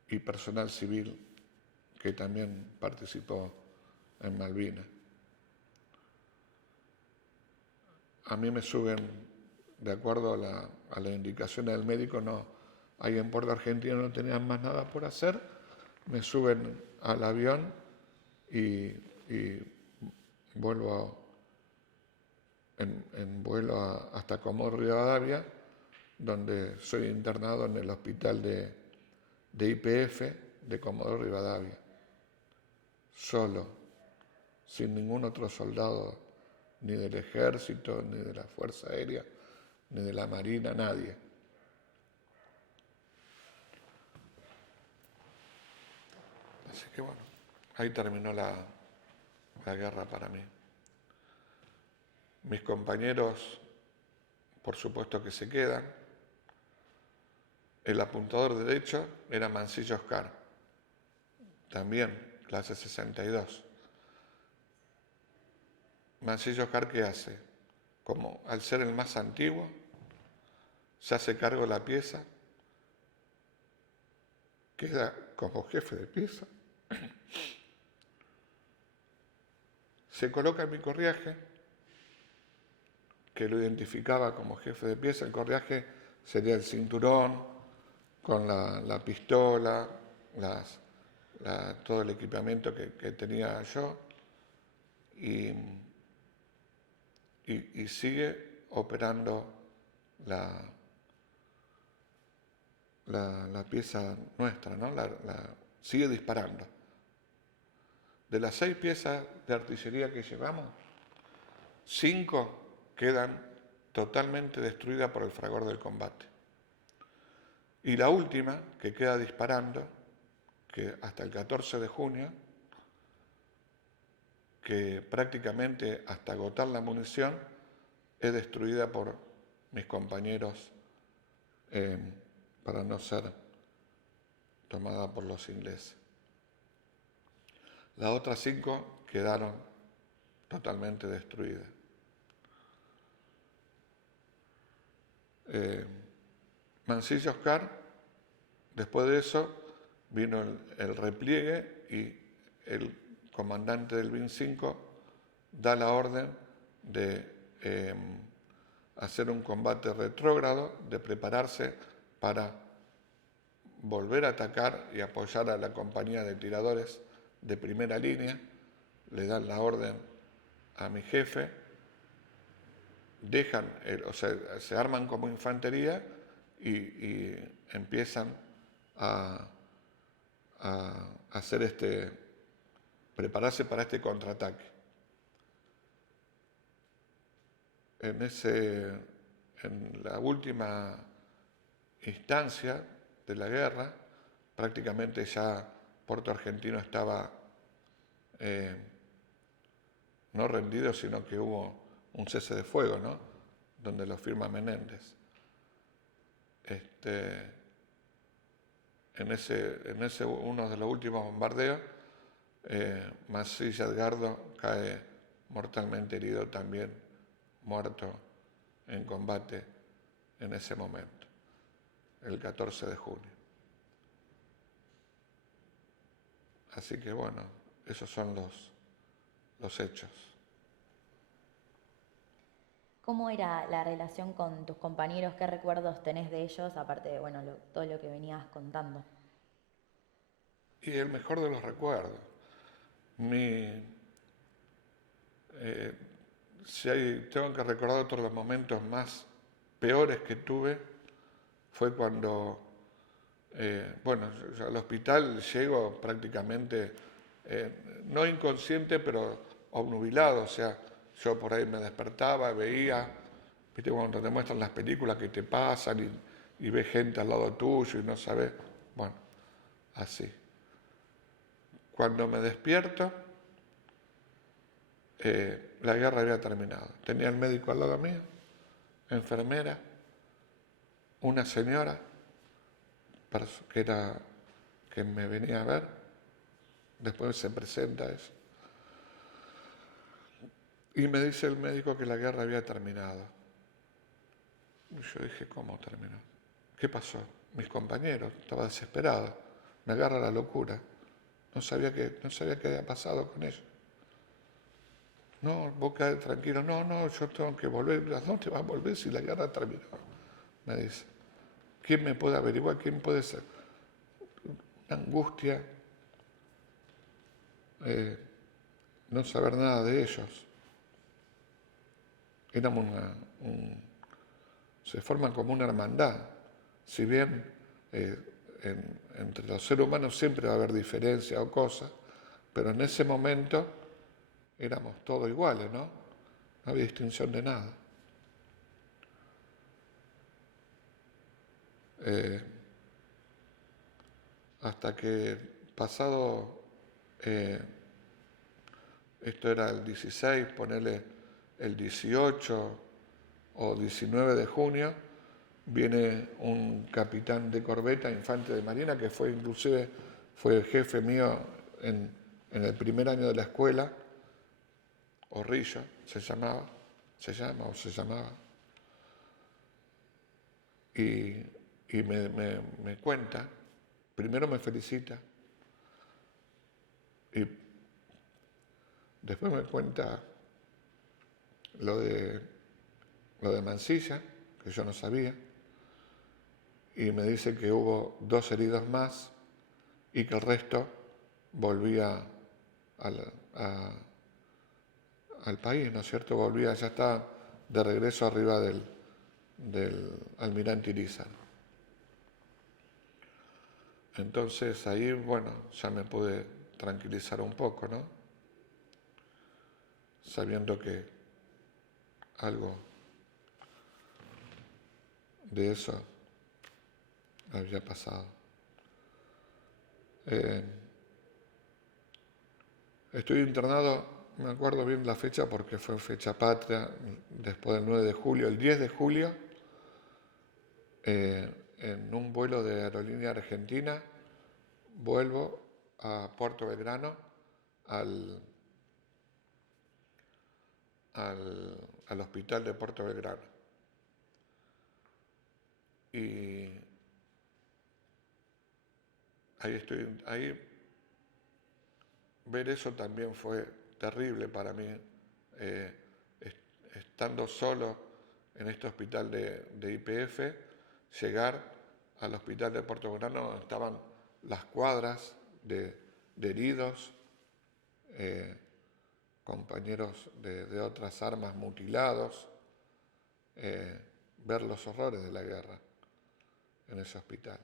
y personal civil que también participó en Malvinas. A mí me suben, de acuerdo a la indicación del médico, ahí en Puerto Argentino no tenían más nada por hacer, me suben al avión y vuelvo en vuelo hasta Comodoro Rivadavia, donde soy internado en el hospital de IPF de Comodoro Rivadavia, solo, sin ningún otro soldado, ni del ejército, ni de la Fuerza Aérea, ni de la Marina, nadie. Así que bueno, ahí terminó la guerra para mí. Mis compañeros, por supuesto que se quedan. El apuntador derecho era Mancilla Oscar, también clase 62. Mancilla Oscar, ¿qué hace? Como al ser el más antiguo, se hace cargo de la pieza, queda como jefe de pieza, se coloca en mi correaje, que lo identificaba como jefe de pieza. El correaje sería el cinturón con la pistola, todo el equipamiento que tenía yo, y sigue operando la pieza nuestra, ¿no? Sigue disparando. De las 6 piezas de artillería que llevamos, 5 quedan totalmente destruidas por el fragor del combate. Y la última, que queda disparando, que hasta el 14 de junio, que prácticamente hasta agotar la munición, es destruida por mis compañeros para no ser tomada por los ingleses. Las otras 5 quedaron totalmente destruidas. Mancilla Oscar, después de eso, vino el repliegue y el comandante del BIN 5 da la orden de hacer un combate retrógrado, de prepararse para volver a atacar y apoyar a la compañía de tiradores de primera línea. Le dan la orden a mi jefe, se arman como infantería y empiezan a hacer prepararse para este contraataque. En la última instancia de la guerra, prácticamente ya Puerto Argentino estaba no rendido, sino que hubo un cese de fuego, ¿no? Donde lo firma Menéndez. En ese uno de los últimos bombardeos, Mancilla Edgardo cae mortalmente herido también, muerto en combate en ese momento, el 14 de junio. Así que bueno, esos son los hechos. ¿Cómo era la relación con tus compañeros? ¿Qué recuerdos tenés de ellos, aparte de todo lo que venías contando? Y el mejor de los recuerdos. Tengo que recordar otro de los momentos más peores que tuve, fue cuando, yo al hospital llego prácticamente, no inconsciente, pero obnubilado, o sea, yo por ahí me despertaba, veía, viste cuando te muestran las películas que te pasan y ves gente al lado tuyo y no sabes, bueno, así. Cuando me despierto, la guerra había terminado. Tenía el médico al lado mío, enfermera, una señora que me venía a ver, después se presenta eso. Y me dice el médico que la guerra había terminado. Y yo dije, ¿cómo terminó? ¿Qué pasó? Mis compañeros, estaba desesperado, me agarra la locura. No sabía qué había pasado con ellos. No, vos quedate tranquilo, no, yo tengo que volver. ¿A dónde vas a volver si la guerra terminó? Me dice. ¿Quién me puede averiguar? ¿Quién puede ser? Una angustia, no saber nada de ellos. Éramos se forman como una hermandad. Si bien entre los seres humanos siempre va a haber diferencias o cosas, pero en ese momento éramos todos iguales, ¿no? No había distinción de nada. Hasta que pasado, esto era el 16, ponele el 18 o 19 de junio, viene un capitán de corbeta, infante de marina, que fue inclusive el jefe mío en el primer año de la escuela, Orrillo se llama, y me cuenta, primero me felicita, y después me cuenta lo de Mansilla, que yo no sabía, y me dice que hubo 2 heridos más y que el resto volvía al país, ¿no es cierto? Volvía, ya está de regreso arriba del almirante Irizar. Entonces ahí, bueno, ya me pude tranquilizar un poco, ¿no? Sabiendo que algo de eso había pasado. Estoy internado, me acuerdo bien la fecha porque fue fecha patria, después del 9 de julio, el 10 de julio, en un vuelo de aerolínea argentina, vuelvo a Puerto Belgrano al hospital de Puerto Belgrano. Y ahí ver eso también fue terrible para mí, estando solo en este hospital de IPF, llegar al hospital de Puerto Belgrano donde estaban las cuadras de heridos, compañeros de otras armas mutilados, ver los horrores de la guerra en ese hospital.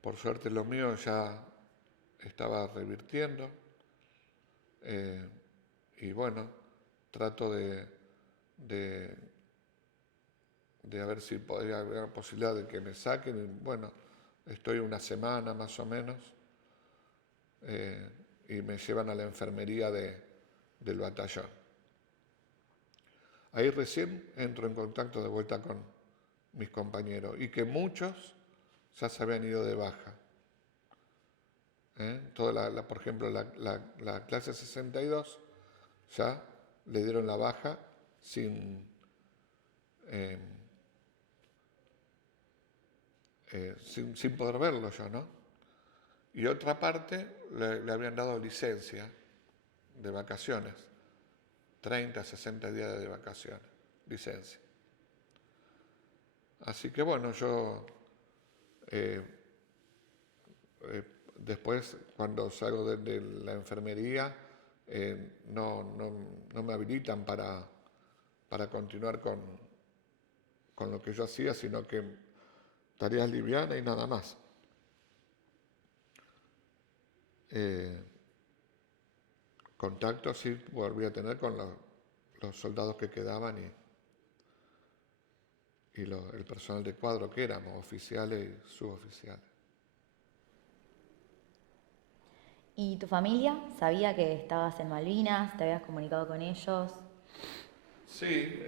Por suerte lo mío ya estaba revirtiendo, y bueno, trato de a ver si podría haber la posibilidad de que me saquen. Y bueno, estoy una semana más o menos, y me llevan a la enfermería del batallón. Ahí recién entro en contacto de vuelta con mis compañeros y que muchos ya se habían ido de baja. Por ejemplo, la clase 62 ya le dieron la baja sin poder verlo yo, ¿no? Y otra parte le habían dado licencia de vacaciones, 30, 60 días de vacaciones, licencia. Así que bueno, yo después, cuando salgo de la enfermería, no me habilitan para continuar con lo que yo hacía, sino que tareas livianas y nada más. Eh, contacto sí volví a tener con los soldados que quedaban y el personal de cuadro que éramos, oficiales y suboficiales. ¿Y tu familia sabía que estabas en Malvinas? ¿Te habías comunicado con ellos? Sí,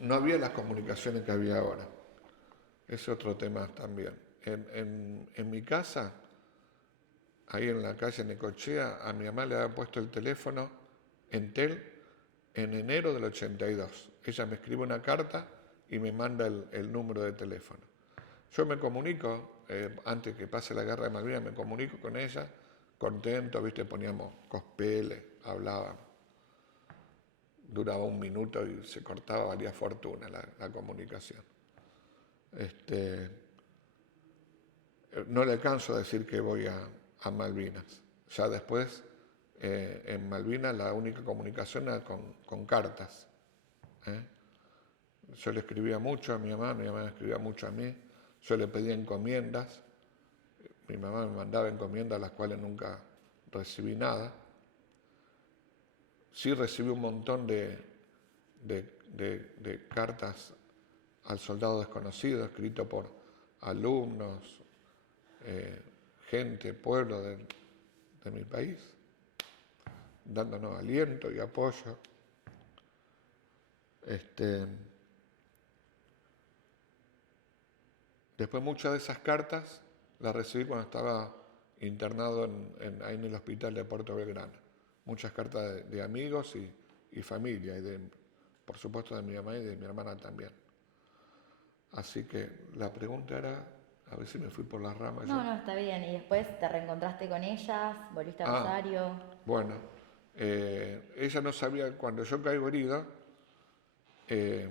no había las comunicaciones que había ahora. Es otro tema también. En mi casa, ahí en la calle Necochea, a mi mamá le había puesto el teléfono Entel en enero del 82. Ella me escribe una carta y me manda el número de teléfono. Yo me comunico, antes que pase la guerra de Malvinas, me comunico con ella, contento, ¿viste? Poníamos cospeles, hablábamos. Duraba un minuto y se cortaba, valía fortuna la comunicación. No le alcanzo a decir que voy a Malvinas. Ya después, en Malvinas, la única comunicación era con cartas. ¿eh? Yo le escribía mucho a mi mamá me escribía mucho a mí. Yo le pedía encomiendas. Mi mamá me mandaba encomiendas, las cuales nunca recibí nada. Sí recibí un montón de cartas al soldado desconocido, escrito por alumnos, gente, pueblo de mi país, dándonos aliento y apoyo. Después muchas de esas cartas las recibí cuando estaba internado ahí en el hospital de Puerto Belgrano. Muchas cartas de amigos y familia, por supuesto de mi mamá y de mi hermana también. Así que la pregunta era, a ver si me fui por las ramas No, ya. no, está bien. ¿Y después te reencontraste con ellas? ¿Volviste a Ah, Rosario? bueno, ella no sabía, cuando yo caigo herido, eh,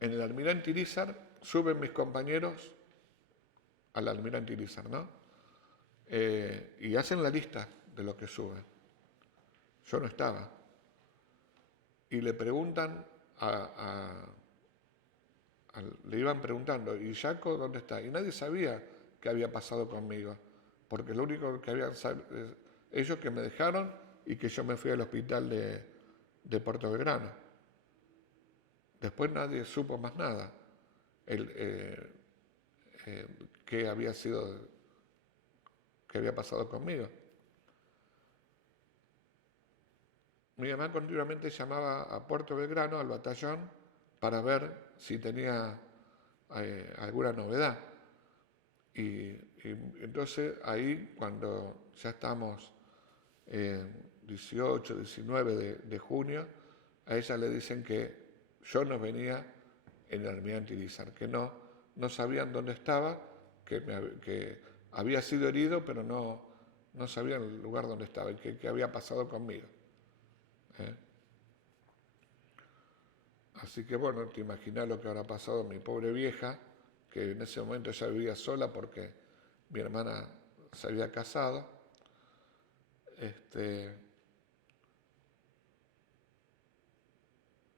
en el Almirante Irizar suben mis compañeros al Almirante Irizar, ¿no? Y hacen la lista de lo que suben. Yo no estaba. Y le preguntan le iban preguntando, ¿y Jaco dónde está? Y nadie sabía qué había pasado conmigo, porque lo único que habían sabido, ellos que me dejaron y que yo me fui al hospital de Puerto Belgrano. Después nadie supo más nada, qué había sido, qué había pasado conmigo. Mi mamá continuamente llamaba a Puerto Belgrano, al batallón, para ver si tenía alguna novedad. Y entonces ahí, cuando ya estamos 18, 19 de junio, a ella le dicen que yo no venía en el Almirante Irizar, que no sabían dónde estaba, que había sido herido, pero no sabían el lugar donde estaba y qué había pasado conmigo. ¿eh? Así que bueno, te imaginas lo que habrá pasado mi pobre vieja, que en ese momento ya vivía sola porque mi hermana se había casado.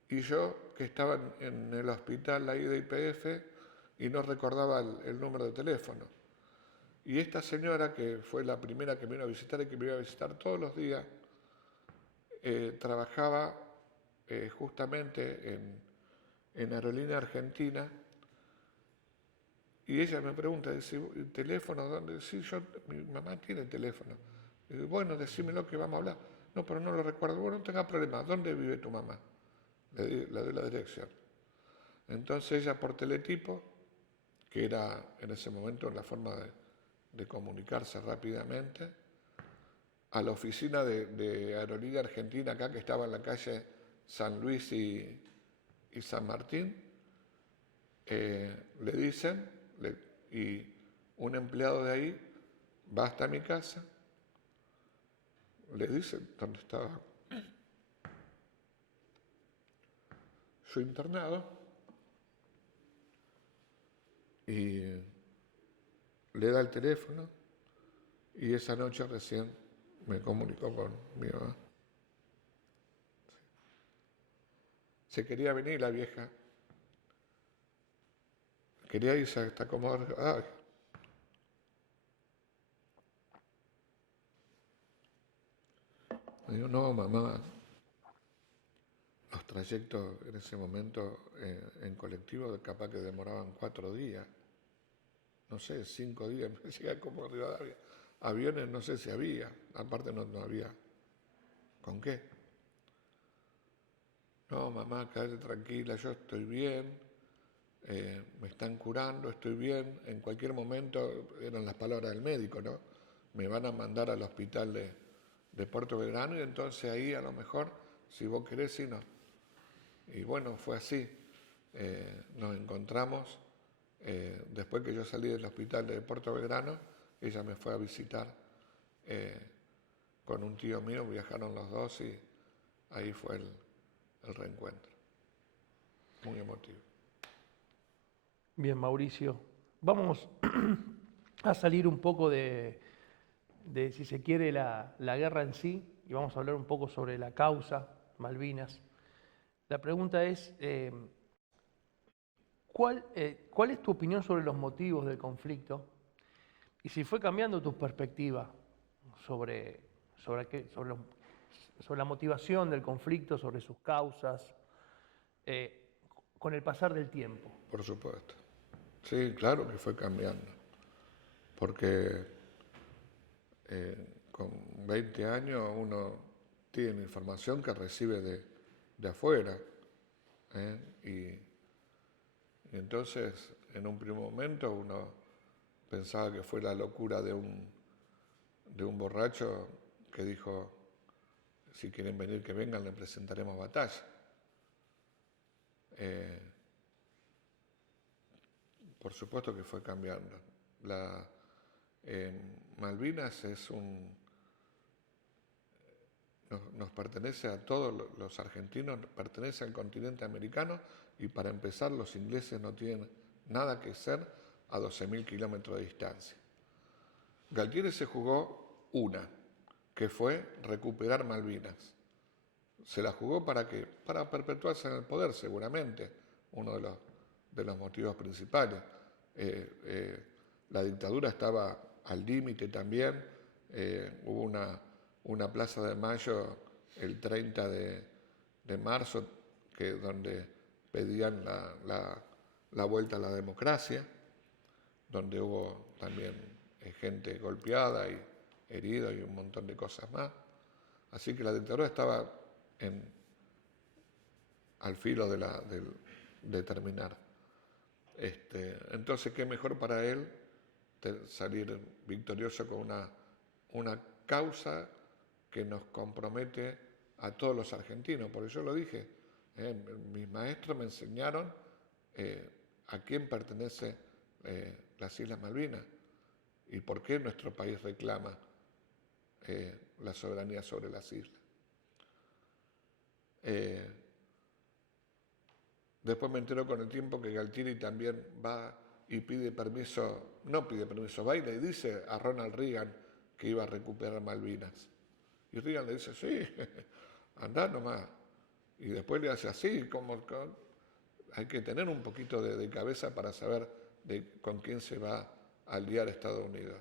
Y yo, que estaba en el hospital ahí de IPF y no recordaba el número de teléfono. Y esta señora, que fue la primera que me vino a visitar y que me iba a visitar todos los días, trabajaba justamente en Aerolínea Argentina. Y ella me pregunta, dice, ¿el teléfono dónde? Sí, mi mamá tiene teléfono. Y digo, bueno, decímelo que vamos a hablar. No, pero no lo recuerdo. Bueno, no tenga problema. ¿Dónde vive tu mamá? Le doy la dirección. Entonces ella por teletipo, que era en ese momento la forma de comunicarse rápidamente, a la oficina de Aerolínea Argentina acá, que estaba en la calle San Luis y San Martín, le dicen, y un empleado de ahí va hasta mi casa, le dice dónde estaba yo internado y le da el teléfono y esa noche recién me comunicó con mi mamá. Se quería venir la vieja, quería irse hasta Comodoro. Ay, Me dijo, no, mamá, los trayectos en ese momento en colectivo capaz que demoraban 4 días, no sé, 5 días, me decía como Rivadavia. Aviones no sé si había, aparte no había con qué. No, mamá, quédate tranquila, yo estoy bien, me están curando, estoy bien, en cualquier momento, eran las palabras del médico, ¿no? Me van a mandar al hospital de Puerto Belgrano y entonces ahí a lo mejor, si vos querés, si no. Y bueno, fue así. Nos encontramos, después que yo salí del hospital de Puerto Belgrano, ella me fue a visitar con un tío mío, viajaron los dos y ahí fue el reencuentro. Muy emotivo. Bien, Mauricio. Vamos a salir un poco de si se quiere, la guerra en sí, y vamos a hablar un poco sobre la causa, Malvinas. La pregunta es, ¿cuál es tu opinión sobre los motivos del conflicto? Y si fue cambiando tu perspectiva sobre la motivación del conflicto, sobre sus causas, con el pasar del tiempo. Por supuesto. Sí, claro que fue cambiando. Porque con 20 años uno tiene información que recibe de afuera. ¿eh? Y entonces, en un primer momento, uno pensaba que fue la locura de un borracho que dijo, si quieren venir que vengan, le presentaremos batalla. Por supuesto que fue cambiando. Malvinas nos pertenece a todos los argentinos, pertenece al continente americano y para empezar los ingleses no tienen nada que hacer a 12.000 kilómetros de distancia. Galtieri se jugó una, que fue recuperar Malvinas. Se la jugó para qué? Para perpetuarse en el poder, seguramente, uno de los motivos principales. La dictadura estaba al límite también, hubo una Plaza de Mayo el 30 de marzo, donde pedían la vuelta a la democracia, donde hubo también gente golpeada y herida y un montón de cosas más. Así que la dictadura estaba al filo de terminar. Entonces, ¿qué mejor para él salir victorioso con una causa que nos compromete a todos los argentinos? Porque yo lo dije, mis maestros me enseñaron a quién pertenece las Islas Malvinas y por qué nuestro país reclama la soberanía sobre las islas. Después me entero con el tiempo que Galtieri también va y pide permiso, no pide permiso, va y le dice a Ronald Reagan que iba a recuperar Malvinas. Y Reagan le dice, sí, andá nomás. Y después le hace así, hay que tener un poquito de cabeza para saber con quién se va a aliar Estados Unidos,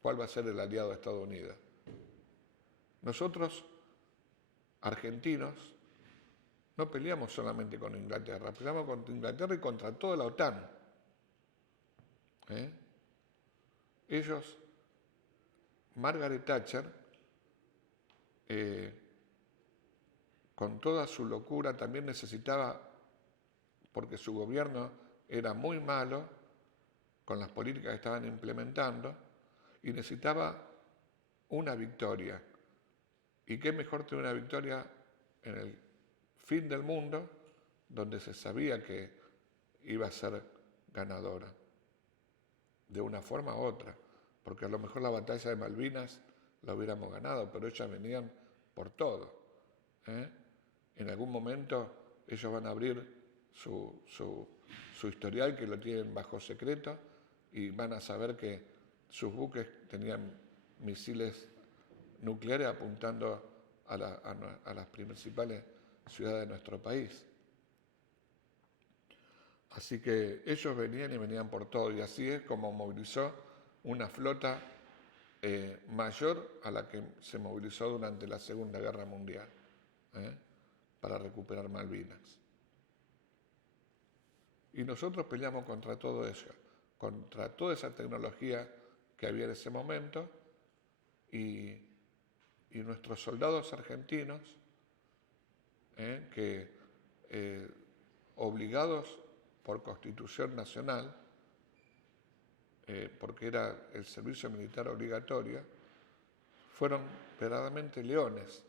cuál va a ser el aliado de Estados Unidos. Nosotros, argentinos, no peleamos solamente con Inglaterra, peleamos contra Inglaterra y contra toda la OTAN. Ellos, Margaret Thatcher, con toda su locura, también necesitaba, porque su gobierno era muy malo con las políticas que estaban implementando, y necesitaba una victoria. ¿Y qué mejor que una victoria en el fin del mundo, donde se sabía que iba a ser ganadora, de una forma u otra, porque a lo mejor la batalla de Malvinas la hubiéramos ganado, pero ellas venían por todo. En algún momento ellos van a abrir su historial, que lo tienen bajo secreto, y van a saber que sus buques tenían misiles nucleares apuntando a las principales ciudades de nuestro país. Así que ellos venían y venían por todo, y así es como movilizó una flota mayor a la que se movilizó durante la Segunda Guerra Mundial, para recuperar Malvinas. Y nosotros peleamos contra todo eso, contra toda esa tecnología que había en ese momento, y nuestros soldados argentinos, que obligados por Constitución Nacional, porque era el servicio militar obligatorio, fueron verdaderamente leones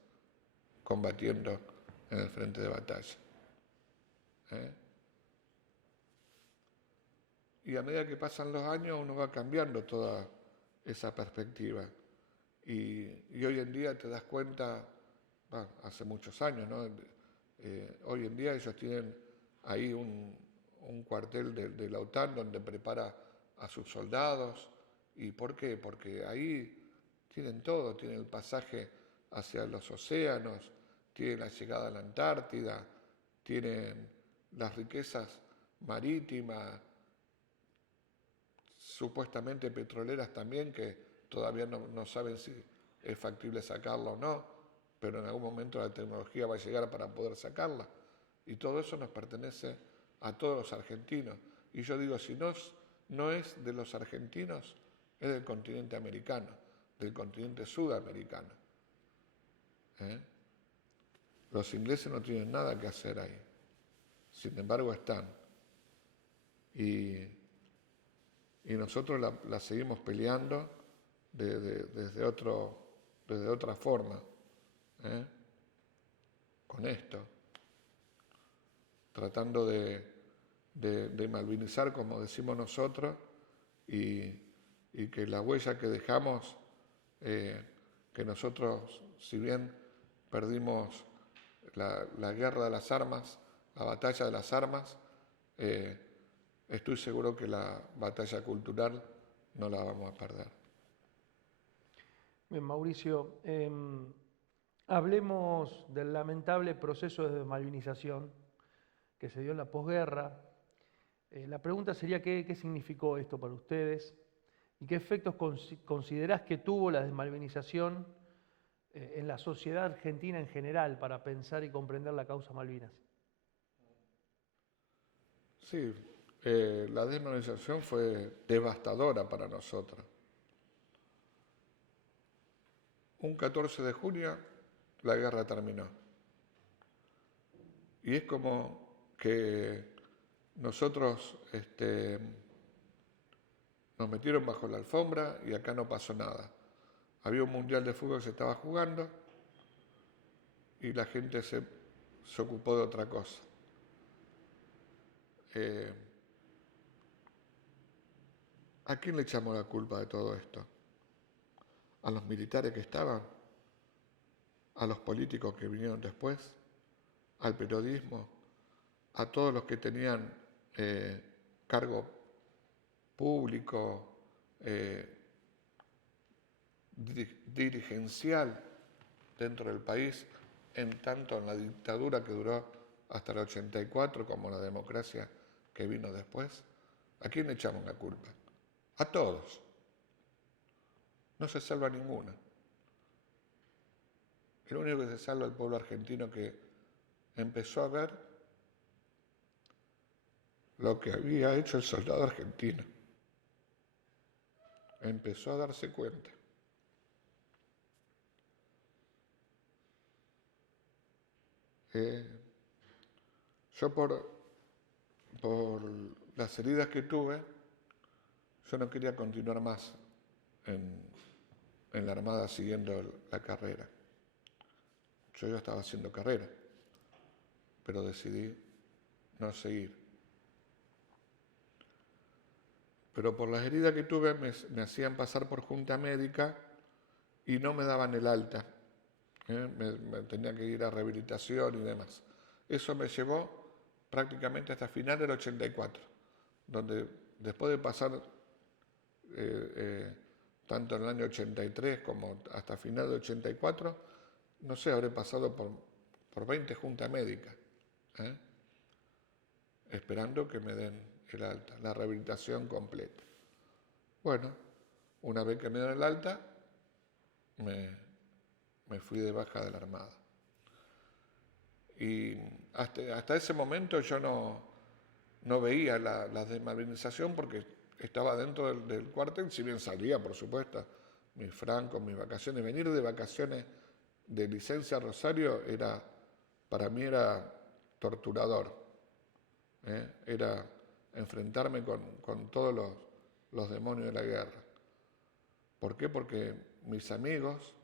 combatiendo en el frente de batalla. Y a medida que pasan los años uno va cambiando toda esa perspectiva. Y hoy en día te das cuenta, hace muchos años, ¿no? Hoy en día ellos tienen ahí un cuartel de la OTAN donde prepara a sus soldados. ¿Y por qué? Porque ahí tienen todo, tienen el pasaje hacia los océanos, tienen la llegada a la Antártida, tienen las riquezas marítimas, supuestamente petroleras también, que todavía no saben si es factible sacarla o no, pero en algún momento la tecnología va a llegar para poder sacarla. Y todo eso nos pertenece a todos los argentinos. Y yo digo, si no es de los argentinos, es del continente americano, del continente sudamericano. Los ingleses no tienen nada que hacer ahí. Sin embargo, están. Y nosotros la seguimos peleando desde otra forma, con esto, tratando de malvinizar, como decimos nosotros, y que la huella que dejamos, que nosotros, si bien perdimos la guerra de las armas, la batalla de las armas, estoy seguro que la batalla cultural no la vamos a perder. Bien, Mauricio, hablemos del lamentable proceso de desmalvinización que se dio en la posguerra. La pregunta sería ¿qué significó esto para ustedes? ¿Y qué efectos considerás que tuvo la desmalvinización en la sociedad argentina en general para pensar y comprender la causa Malvinas? Sí, la desmalvinización fue devastadora para nosotros. Un 14 de junio la guerra terminó. Y es como que nosotros nos metieron bajo la alfombra y acá no pasó nada. Había un mundial de fútbol que se estaba jugando y la gente se ocupó de otra cosa. ¿A quién le echamos la culpa de todo esto? ¿A los militares que estaban? ¿A los políticos que vinieron después? ¿Al periodismo? ¿A todos los que tenían cargo público, dirigencial dentro del país, tanto en la dictadura que duró hasta el 84 como la democracia que vino después? ¿A quién le echamos la culpa? A todos. No se salva ninguna. El único que se salva es el pueblo argentino, que empezó a ver lo que había hecho el soldado argentino. Empezó a darse cuenta. Yo por las heridas que tuve, yo no quería continuar más en la Armada siguiendo la carrera. Yo ya estaba haciendo carrera, pero decidí no seguir. Pero por las heridas que tuve me hacían pasar por junta médica y no me daban el alta. Me tenía que ir a rehabilitación y demás. Eso me llevó prácticamente hasta final del 84, donde después de pasar tanto en el año 83 como hasta final del 84, no sé, habré pasado por 20 juntas médicas, esperando que me den el alta, la rehabilitación completa. Bueno, una vez que me dan el alta, me, me fui de baja de la Armada. Y hasta ese momento yo no veía la desmalvinización porque estaba dentro del cuartel, si bien salía, por supuesto, mis francos, mis vacaciones. Venir de vacaciones de licencia a Rosario para mí era torturador. Era enfrentarme con todos los demonios de la guerra. ¿Por qué? Porque mis amigos,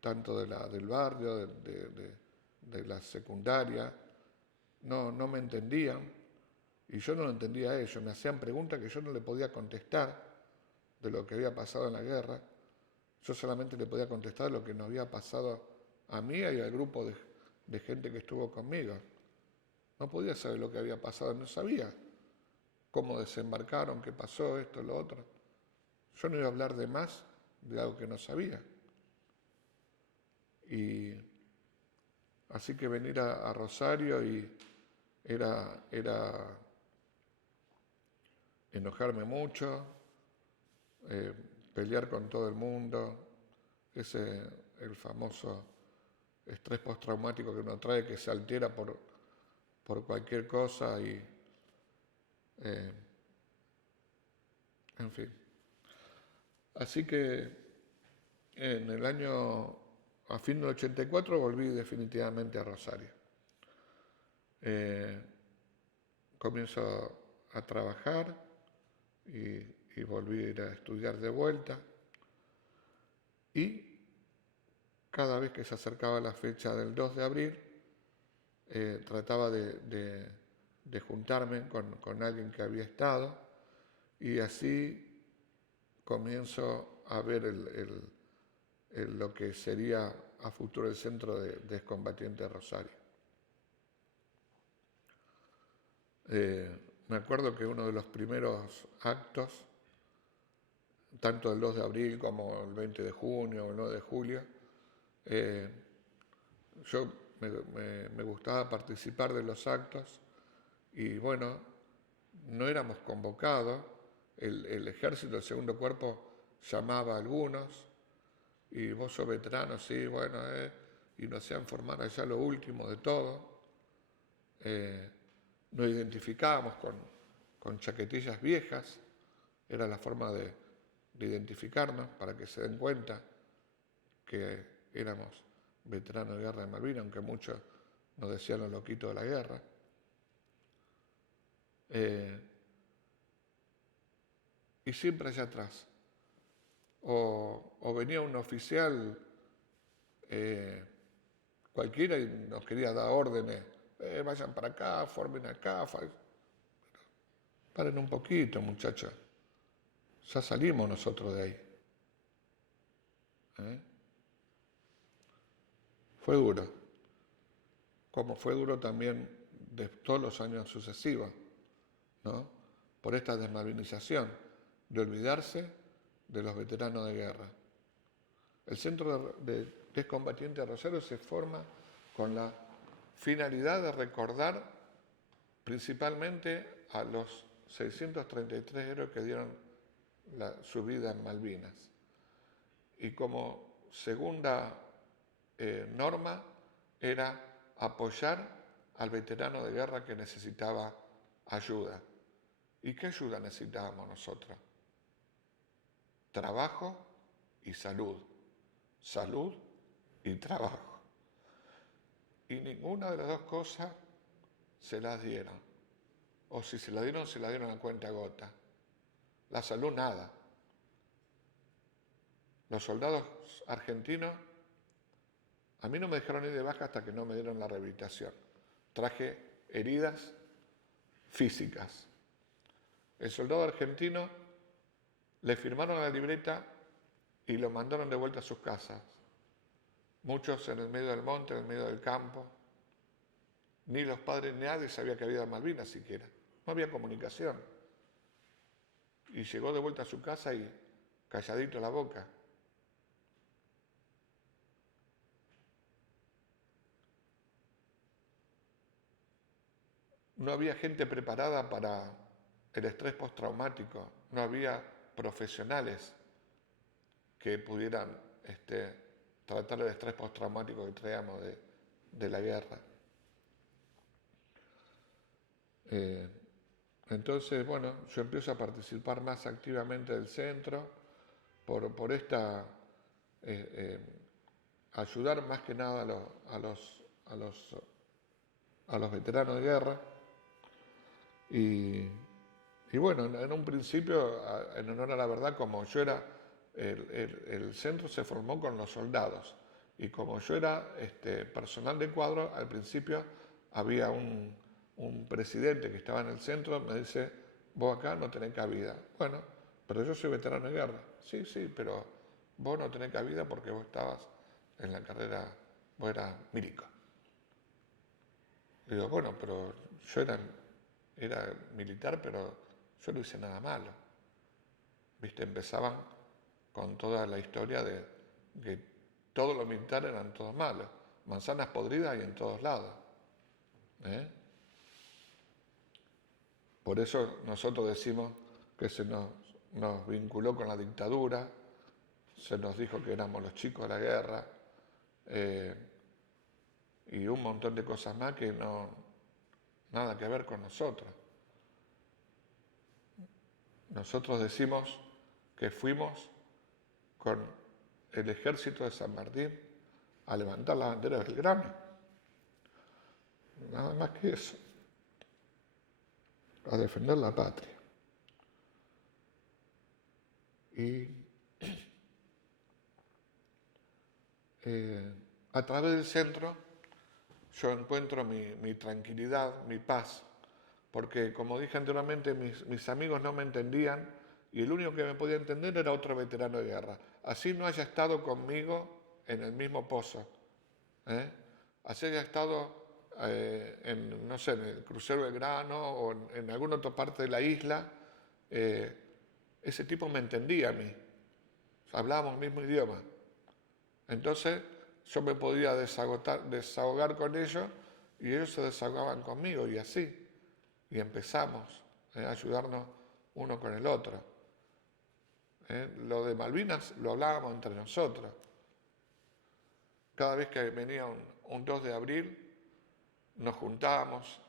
tanto del barrio, de la secundaria, no me entendían y yo no lo entendía a ellos. Me hacían preguntas que yo no le podía contestar de lo que había pasado en la guerra. Yo solamente le podía contestar lo que nos había pasado a mí y al grupo de gente que estuvo conmigo. No podía saber lo que había pasado, no sabía cómo desembarcaron, qué pasó, esto, lo otro. Yo no iba a hablar de más de algo que no sabía. Y así que venir a Rosario y era enojarme mucho, pelear con todo el mundo, el famoso estrés postraumático que uno trae, que se altera por cualquier cosa y, en fin. Así que a fin del 84 volví definitivamente a Rosario. Comienzo a trabajar y volví a ir a estudiar de vuelta. Y cada vez que se acercaba la fecha del 2 de abril, trataba de juntarme con alguien que había estado y así comienzo a ver lo que sería a futuro el Centro de Excombatientes Rosario. Me acuerdo que uno de los primeros actos, tanto el 2 de abril como el 20 de junio o el 9 de julio, yo me gustaba participar de los actos y bueno, no éramos convocados, el ejército, el segundo cuerpo llamaba a algunos y vos sos veterano, sí, bueno, y nos hacían formar allá lo último de todo. Nos identificábamos con chaquetillas viejas, era la forma de identificarnos para que se den cuenta que éramos veteranos de guerra de Malvinas, aunque muchos nos decían los loquitos de la guerra. Y siempre allá atrás. O venía un oficial cualquiera y nos quería dar órdenes, vayan para acá, formen acá, paren un poquito, muchachos. Ya salimos nosotros de ahí. Fue duro, como fue duro también de todos los años sucesivos, ¿no? Por esta desmalvinización, de olvidarse de los veteranos de guerra. El Centro de Excombatientes de Rosario se forma con la finalidad de recordar principalmente a los 633 héroes que dieron su vida en Malvinas. Y como segunda norma era apoyar al veterano de guerra que necesitaba ayuda. ¿Y qué ayuda necesitábamos nosotros? Trabajo y salud. Salud y trabajo. Y ninguna de las dos cosas se las dieron. O si se la dieron a cuenta gota. La salud nada. Los soldados argentinos, a mí no me dejaron ir de baja hasta que no me dieron la rehabilitación. Traje heridas físicas. El soldado argentino le firmaron la libreta y lo mandaron de vuelta a sus casas. Muchos en el medio del monte, en el medio del campo. Ni los padres ni nadie sabía que había Malvinas siquiera. No había comunicación. Y llegó de vuelta a su casa y calladito la boca. No había gente preparada para el estrés postraumático, no había profesionales que pudieran tratar el estrés postraumático que traíamos de la guerra. Entonces, bueno, yo empiezo a participar más activamente del centro por esta ayudar más que nada a los veteranos de guerra. Y bueno, en un principio, en honor a la verdad, como yo era, el centro se formó con los soldados. Y como yo era personal de cuadro, al principio había un presidente que estaba en el centro, me dice, vos acá no tenés cabida. Bueno, pero yo soy veterano de guerra. Sí, sí, pero vos no tenés cabida porque vos estabas en la carrera, vos eras milico. Digo, bueno, pero yo era militar, pero yo no hice nada malo. ¿Viste? Empezaban con toda la historia de que todos los militares eran todos malos. Manzanas podridas y en todos lados. ¿Eh? Por eso nosotros decimos que se nos vinculó con la dictadura, se nos dijo que éramos los chicos de la guerra, y un montón de cosas más que nada que ver con nosotros. Nosotros decimos que fuimos con el ejército de San Martín a levantar la bandera del Belgrano. Nada más que eso. A defender la patria. Y a través del centro yo encuentro mi tranquilidad, mi paz, porque como dije anteriormente, mis amigos no me entendían y el único que me podía entender era otro veterano de guerra. Así no haya estado conmigo en el mismo pozo, así haya estado no sé, en el crucero Belgrano o en alguna otra parte de la isla, ese tipo me entendía a mí, hablábamos el mismo idioma. Entonces yo me podía desahogar con ellos y ellos se desahogaban conmigo y así. Y empezamos a ayudarnos uno con el otro. Lo de Malvinas lo hablábamos entre nosotros. Cada vez que venía un 2 de abril nos juntábamos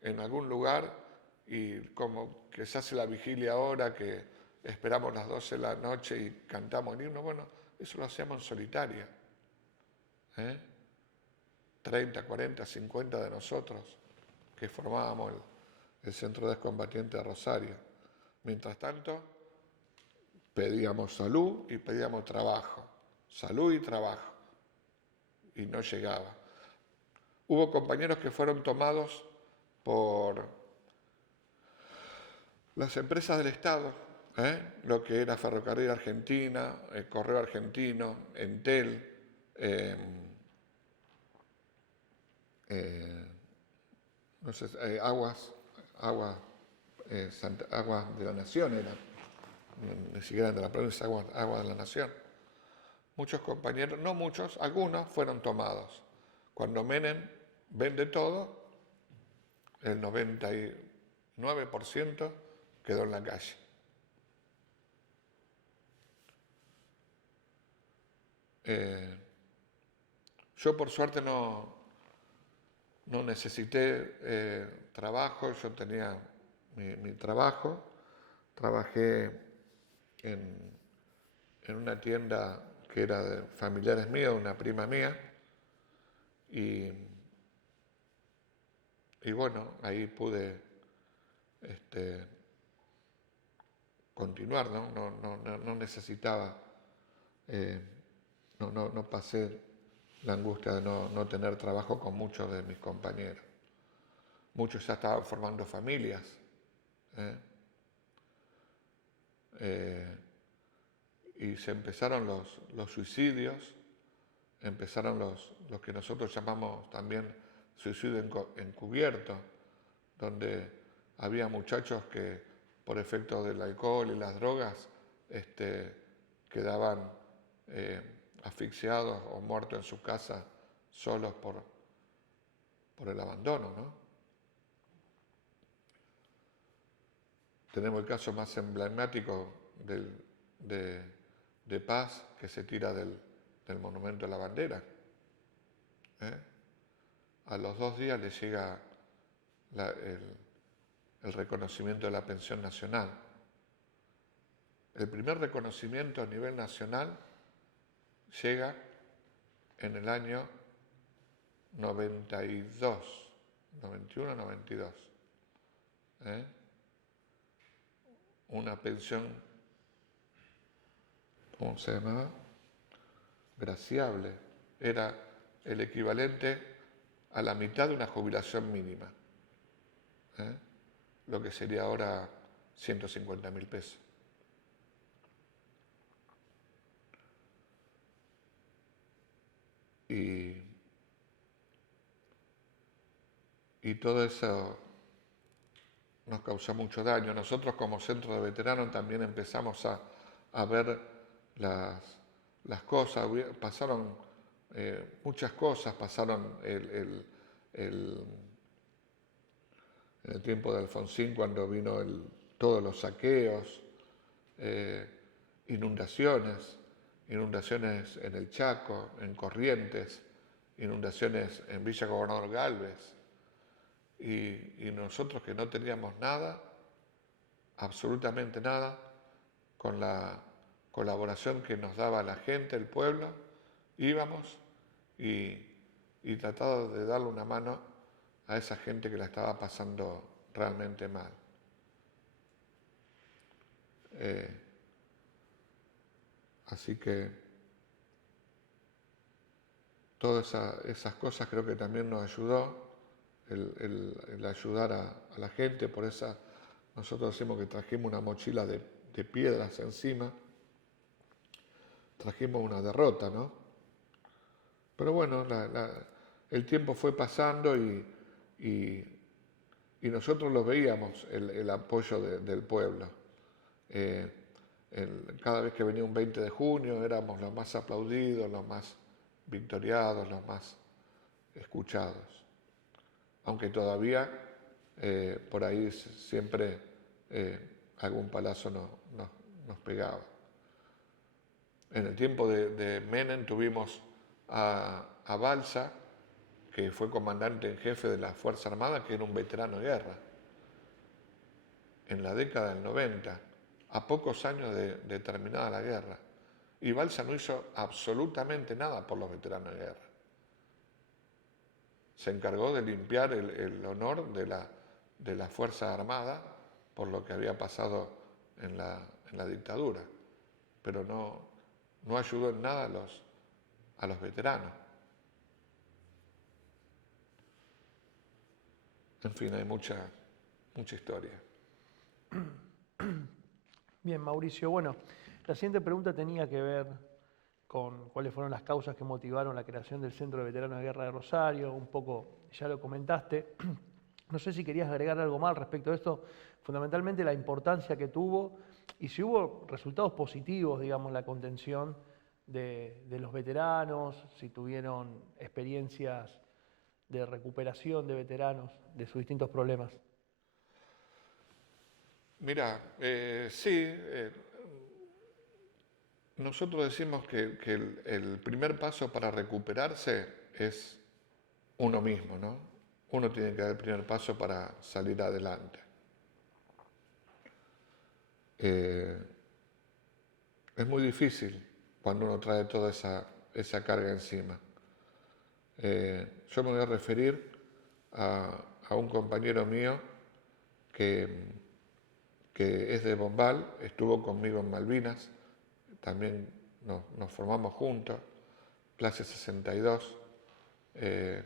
en algún lugar y como que se hace la vigilia ahora, que esperamos las 12 de la noche y cantamos el himno, bueno, eso lo hacíamos en solitaria. 30, 40, 50 de nosotros que formábamos el Centro de Excombatientes de Rosario. Mientras tanto, pedíamos salud y pedíamos trabajo. Salud y trabajo. Y no llegaba. Hubo compañeros que fueron tomados por las empresas del Estado, lo que era Ferrocarril Argentina, Correo Argentino, Entel, no sé, Aguas de la Nación era, ni siquiera de la provincia, Aguas de la Nación. Muchos compañeros, no muchos, algunos fueron tomados. Cuando Menem vende todo, el 99% quedó en la calle. Yo por suerte no necesité trabajo, yo tenía mi trabajo, trabajé en una tienda que era de familiares míos, una prima mía, y bueno, ahí pude continuar, no necesitaba, no pasé la angustia de no tener trabajo con muchos de mis compañeros. Muchos ya estaban formando familias. Y se empezaron los suicidios, empezaron los que nosotros llamamos también suicidio encubierto, donde había muchachos que por efecto del alcohol y las drogas quedaban asfixiados o muertos en su casa solos por el abandono, ¿no? Tenemos el caso más emblemático de Paz, que se tira del del Monumento a la Bandera. A los 2 días le llega el reconocimiento de la pensión nacional. El primer reconocimiento a nivel nacional llega en el año 92, 91, 92. Una pensión, ¿cómo se llamaba? Graciable. Era el equivalente a la mitad de una jubilación mínima. Lo que sería ahora 150.000 pesos. Y todo eso nos causó mucho daño. Nosotros como centro de veteranos también empezamos a ver las cosas. Pasaron muchas cosas, pasaron en el tiempo de Alfonsín cuando vino todos los saqueos, inundaciones en el Chaco, en Corrientes, inundaciones en Villa Gobernador Galvez. Y nosotros que no teníamos nada, absolutamente nada, con la colaboración que nos daba la gente, el pueblo, íbamos y tratábamos de darle una mano a esa gente que la estaba pasando realmente mal. Así que todas esas cosas creo que también nos ayudó, el ayudar a la gente. Por esa nosotros decimos que trajimos una mochila de piedras encima, trajimos una derrota, ¿no? Pero bueno, el tiempo fue pasando y nosotros lo veíamos, el apoyo del pueblo. Cada vez que venía un 20 de junio éramos los más aplaudidos, los más victoriados, los más escuchados. Aunque todavía por ahí siempre algún palazo nos pegaba. En el tiempo de Menem tuvimos a Balsa, que fue comandante en jefe de la Fuerza Armada, que era un veterano de guerra. En la década del 90, a pocos años de terminada la guerra. Y Balsa no hizo absolutamente nada por los veteranos de guerra. Se encargó de limpiar el honor de la Fuerza Armada por lo que había pasado en la dictadura, pero no ayudó en nada a los veteranos. En fin, hay mucha historia. Bien, Mauricio. Bueno, la siguiente pregunta tenía que ver con cuáles fueron las causas que motivaron la creación del Centro de Veteranos de Guerra de Rosario. Un poco ya lo comentaste. No sé si querías agregar algo más respecto a esto, fundamentalmente la importancia que tuvo y si hubo resultados positivos, digamos, la contención de los veteranos, si tuvieron experiencias de recuperación de veteranos de sus distintos problemas. Mira, sí, nosotros decimos que el primer paso para recuperarse es uno mismo, ¿no? Uno tiene que dar el primer paso para salir adelante. Es muy difícil cuando uno trae toda esa carga encima. Yo me voy a referir a un compañero mío que es de Bombal, estuvo conmigo en Malvinas, también nos formamos juntos, clase 62. Él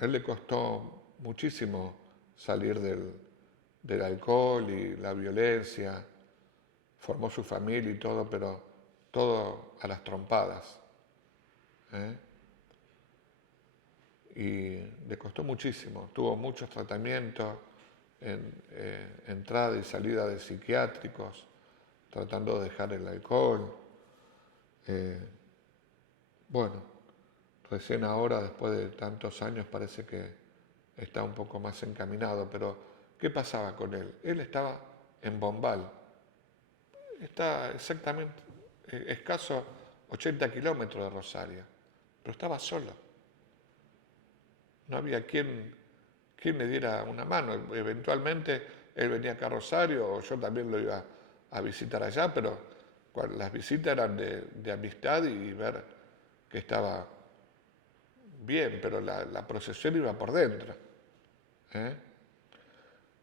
le costó muchísimo salir del alcohol y la violencia, formó su familia y todo, pero todo a las trompadas. Y le costó muchísimo, tuvo muchos tratamientos, entrada y salida de psiquiátricos, tratando de dejar el alcohol. Bueno, recién ahora, después de tantos años, parece que está un poco más encaminado, pero ¿qué pasaba con él? Él estaba en Bombal, está exactamente escasos 80 kilómetros de Rosario, pero estaba solo. No había quien le diera una mano. Eventualmente él venía acá a Rosario, o yo también lo iba a visitar allá, pero las visitas eran de amistad y ver que estaba bien, pero la procesión iba por dentro. ¿eh?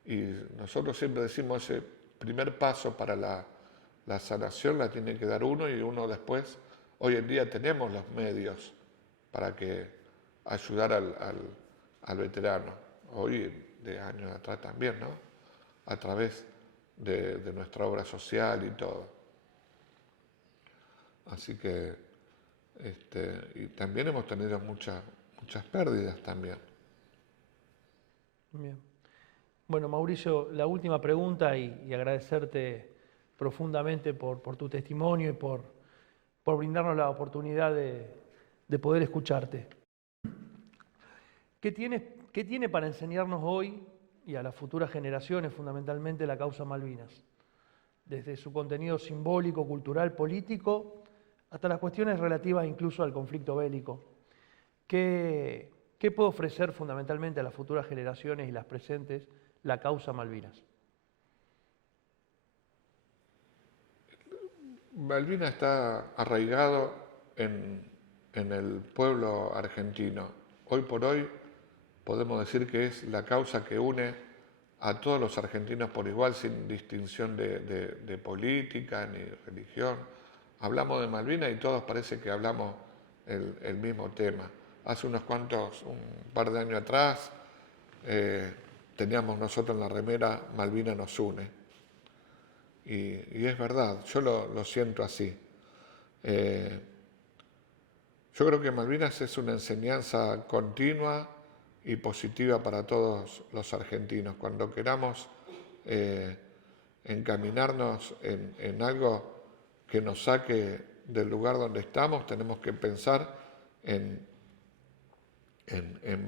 Y nosotros siempre decimos, ese primer paso para la sanación la tiene que dar uno, y uno después, hoy en día tenemos los medios para ayudar al veterano, hoy de años atrás también, ¿no? A través de nuestra obra social y todo. Así que, y también hemos tenido muchas pérdidas también. Bien. Bueno, Mauricio, la última pregunta y agradecerte profundamente por tu testimonio y por brindarnos la oportunidad de poder escucharte. ¿Qué tiene para enseñarnos hoy y a las futuras generaciones fundamentalmente la causa Malvinas? Desde su contenido simbólico, cultural, político, hasta las cuestiones relativas incluso al conflicto bélico. ¿Qué puede ofrecer fundamentalmente a las futuras generaciones y las presentes la causa Malvinas? Malvinas está arraigado en el pueblo argentino. Hoy por hoy podemos decir que es la causa que une a todos los argentinos por igual, sin distinción de política ni religión. Hablamos de Malvinas y todos parece que hablamos el mismo tema. Hace un par de años atrás, teníamos nosotros en la remera Malvinas nos une. Y es verdad, yo lo siento así. Yo creo que Malvinas es una enseñanza continua y positiva para todos los argentinos. Cuando queramos encaminarnos en algo que nos saque del lugar donde estamos, tenemos que pensar en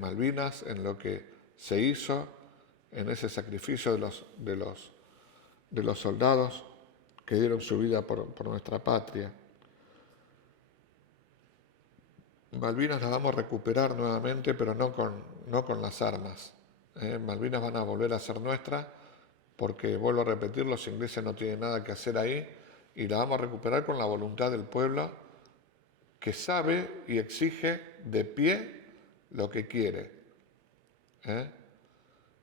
Malvinas, en lo que se hizo, en ese sacrificio de los soldados que dieron su vida por nuestra patria. Malvinas la vamos a recuperar nuevamente, pero no con las armas. Malvinas van a volver a ser nuestra, porque, vuelvo a repetir, los ingleses no tienen nada que hacer ahí, y la vamos a recuperar con la voluntad del pueblo, que sabe y exige de pie lo que quiere.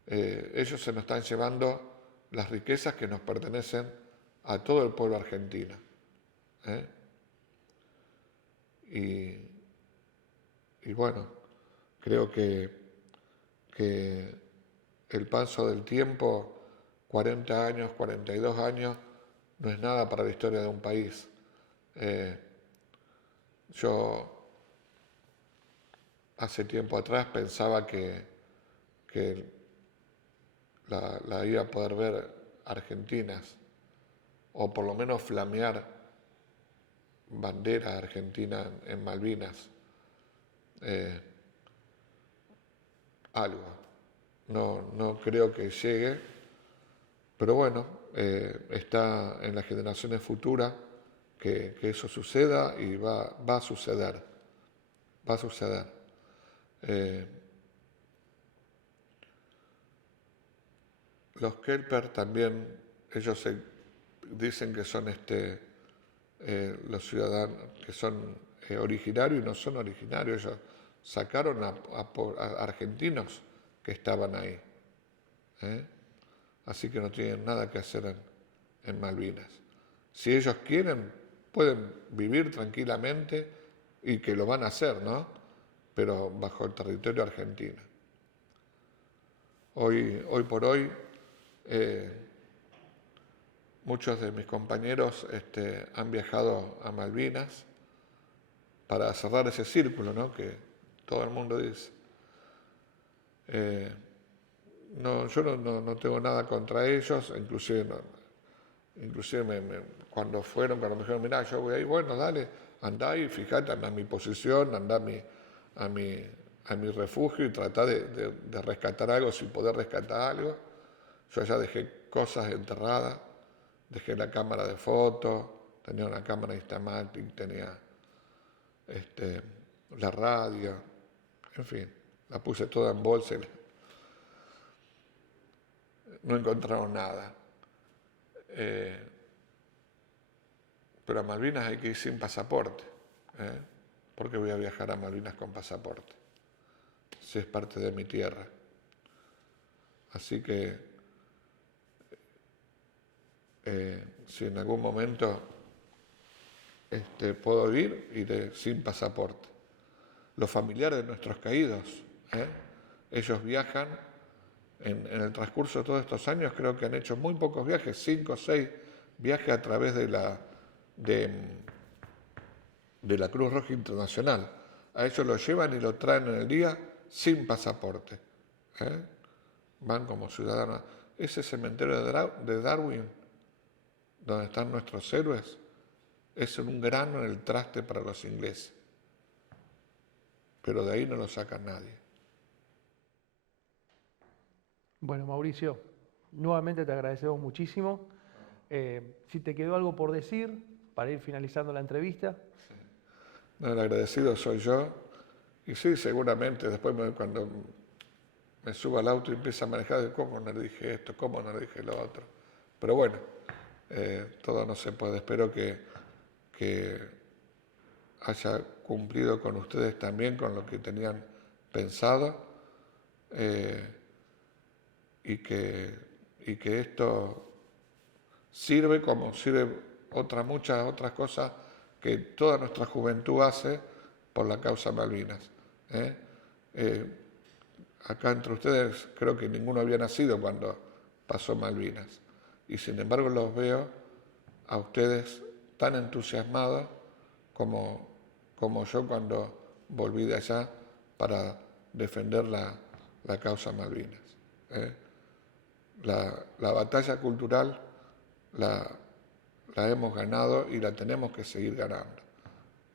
Ellos se nos están llevando las riquezas que nos pertenecen a todo el pueblo argentino. Y bueno, creo que el paso del tiempo, 40 años, 42 años, no es nada para la historia de un país. Yo hace tiempo atrás pensaba que la iba a poder ver argentinas, o por lo menos flamear bandera argentina en Malvinas. Algo. No creo que llegue, pero bueno, está en las generaciones futuras que eso suceda, y va a suceder. Va a suceder. Los Kelper también, ellos dicen que son los ciudadanos, que son originarios, y no son originarios. Ellos sacaron a argentinos que estaban ahí. Así que no tienen nada que hacer en Malvinas. Si ellos quieren, pueden vivir tranquilamente, y que lo van a hacer, ¿no? Pero bajo el territorio argentino. Hoy por hoy, muchos de mis compañeros han viajado a Malvinas para cerrar ese círculo, ¿no? Que todo el mundo dice. Yo no tengo nada contra ellos, inclusive cuando me dijeron, mirá, yo voy ahí, bueno, dale, andá y fíjate, andá a mi posición, andá a mi refugio y tratá de rescatar algo, si podés rescatar algo. Yo allá dejé cosas enterradas, dejé la cámara de fotos, tenía una cámara Instamatic, tenía la radio, en fin, la puse toda en bolsa y no encontraron nada. Pero a Malvinas hay que ir sin pasaporte. ¿Por qué voy a viajar a Malvinas con pasaporte? Si es parte de mi tierra. Así que si en algún momento puedo ir, iré sin pasaporte. Los familiares de nuestros caídos, ellos viajan en el transcurso de todos estos años, creo que han hecho muy pocos viajes, 5 o 6 viajes a través de la Cruz Roja Internacional. A ellos lo llevan y lo traen en el día sin pasaporte. Van como ciudadanos. Ese cementerio de Darwin, donde están nuestros héroes, es un grano en el traste para los ingleses. Pero de ahí no lo saca nadie. Bueno, Mauricio, nuevamente te agradecemos muchísimo. Si te quedó algo por decir para ir finalizando la entrevista. No, el agradecido soy yo. Y sí, seguramente después cuando me subo al auto y empiezo a manejar, digo, ¿cómo no le dije esto? ¿Cómo no le dije lo otro? Pero bueno, todo no se puede. Espero que haya cumplido con ustedes también, con lo que tenían pensado, y que esto sirve como sirve muchas otras cosas que toda nuestra juventud hace por la causa Malvinas. Acá entre ustedes creo que ninguno había nacido cuando pasó Malvinas, y sin embargo los veo a ustedes tan entusiasmados como yo cuando volví de allá para defender la causa Malvinas. La batalla cultural la hemos ganado y la tenemos que seguir ganando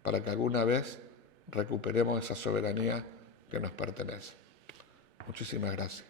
para que alguna vez recuperemos esa soberanía que nos pertenece. Muchísimas gracias.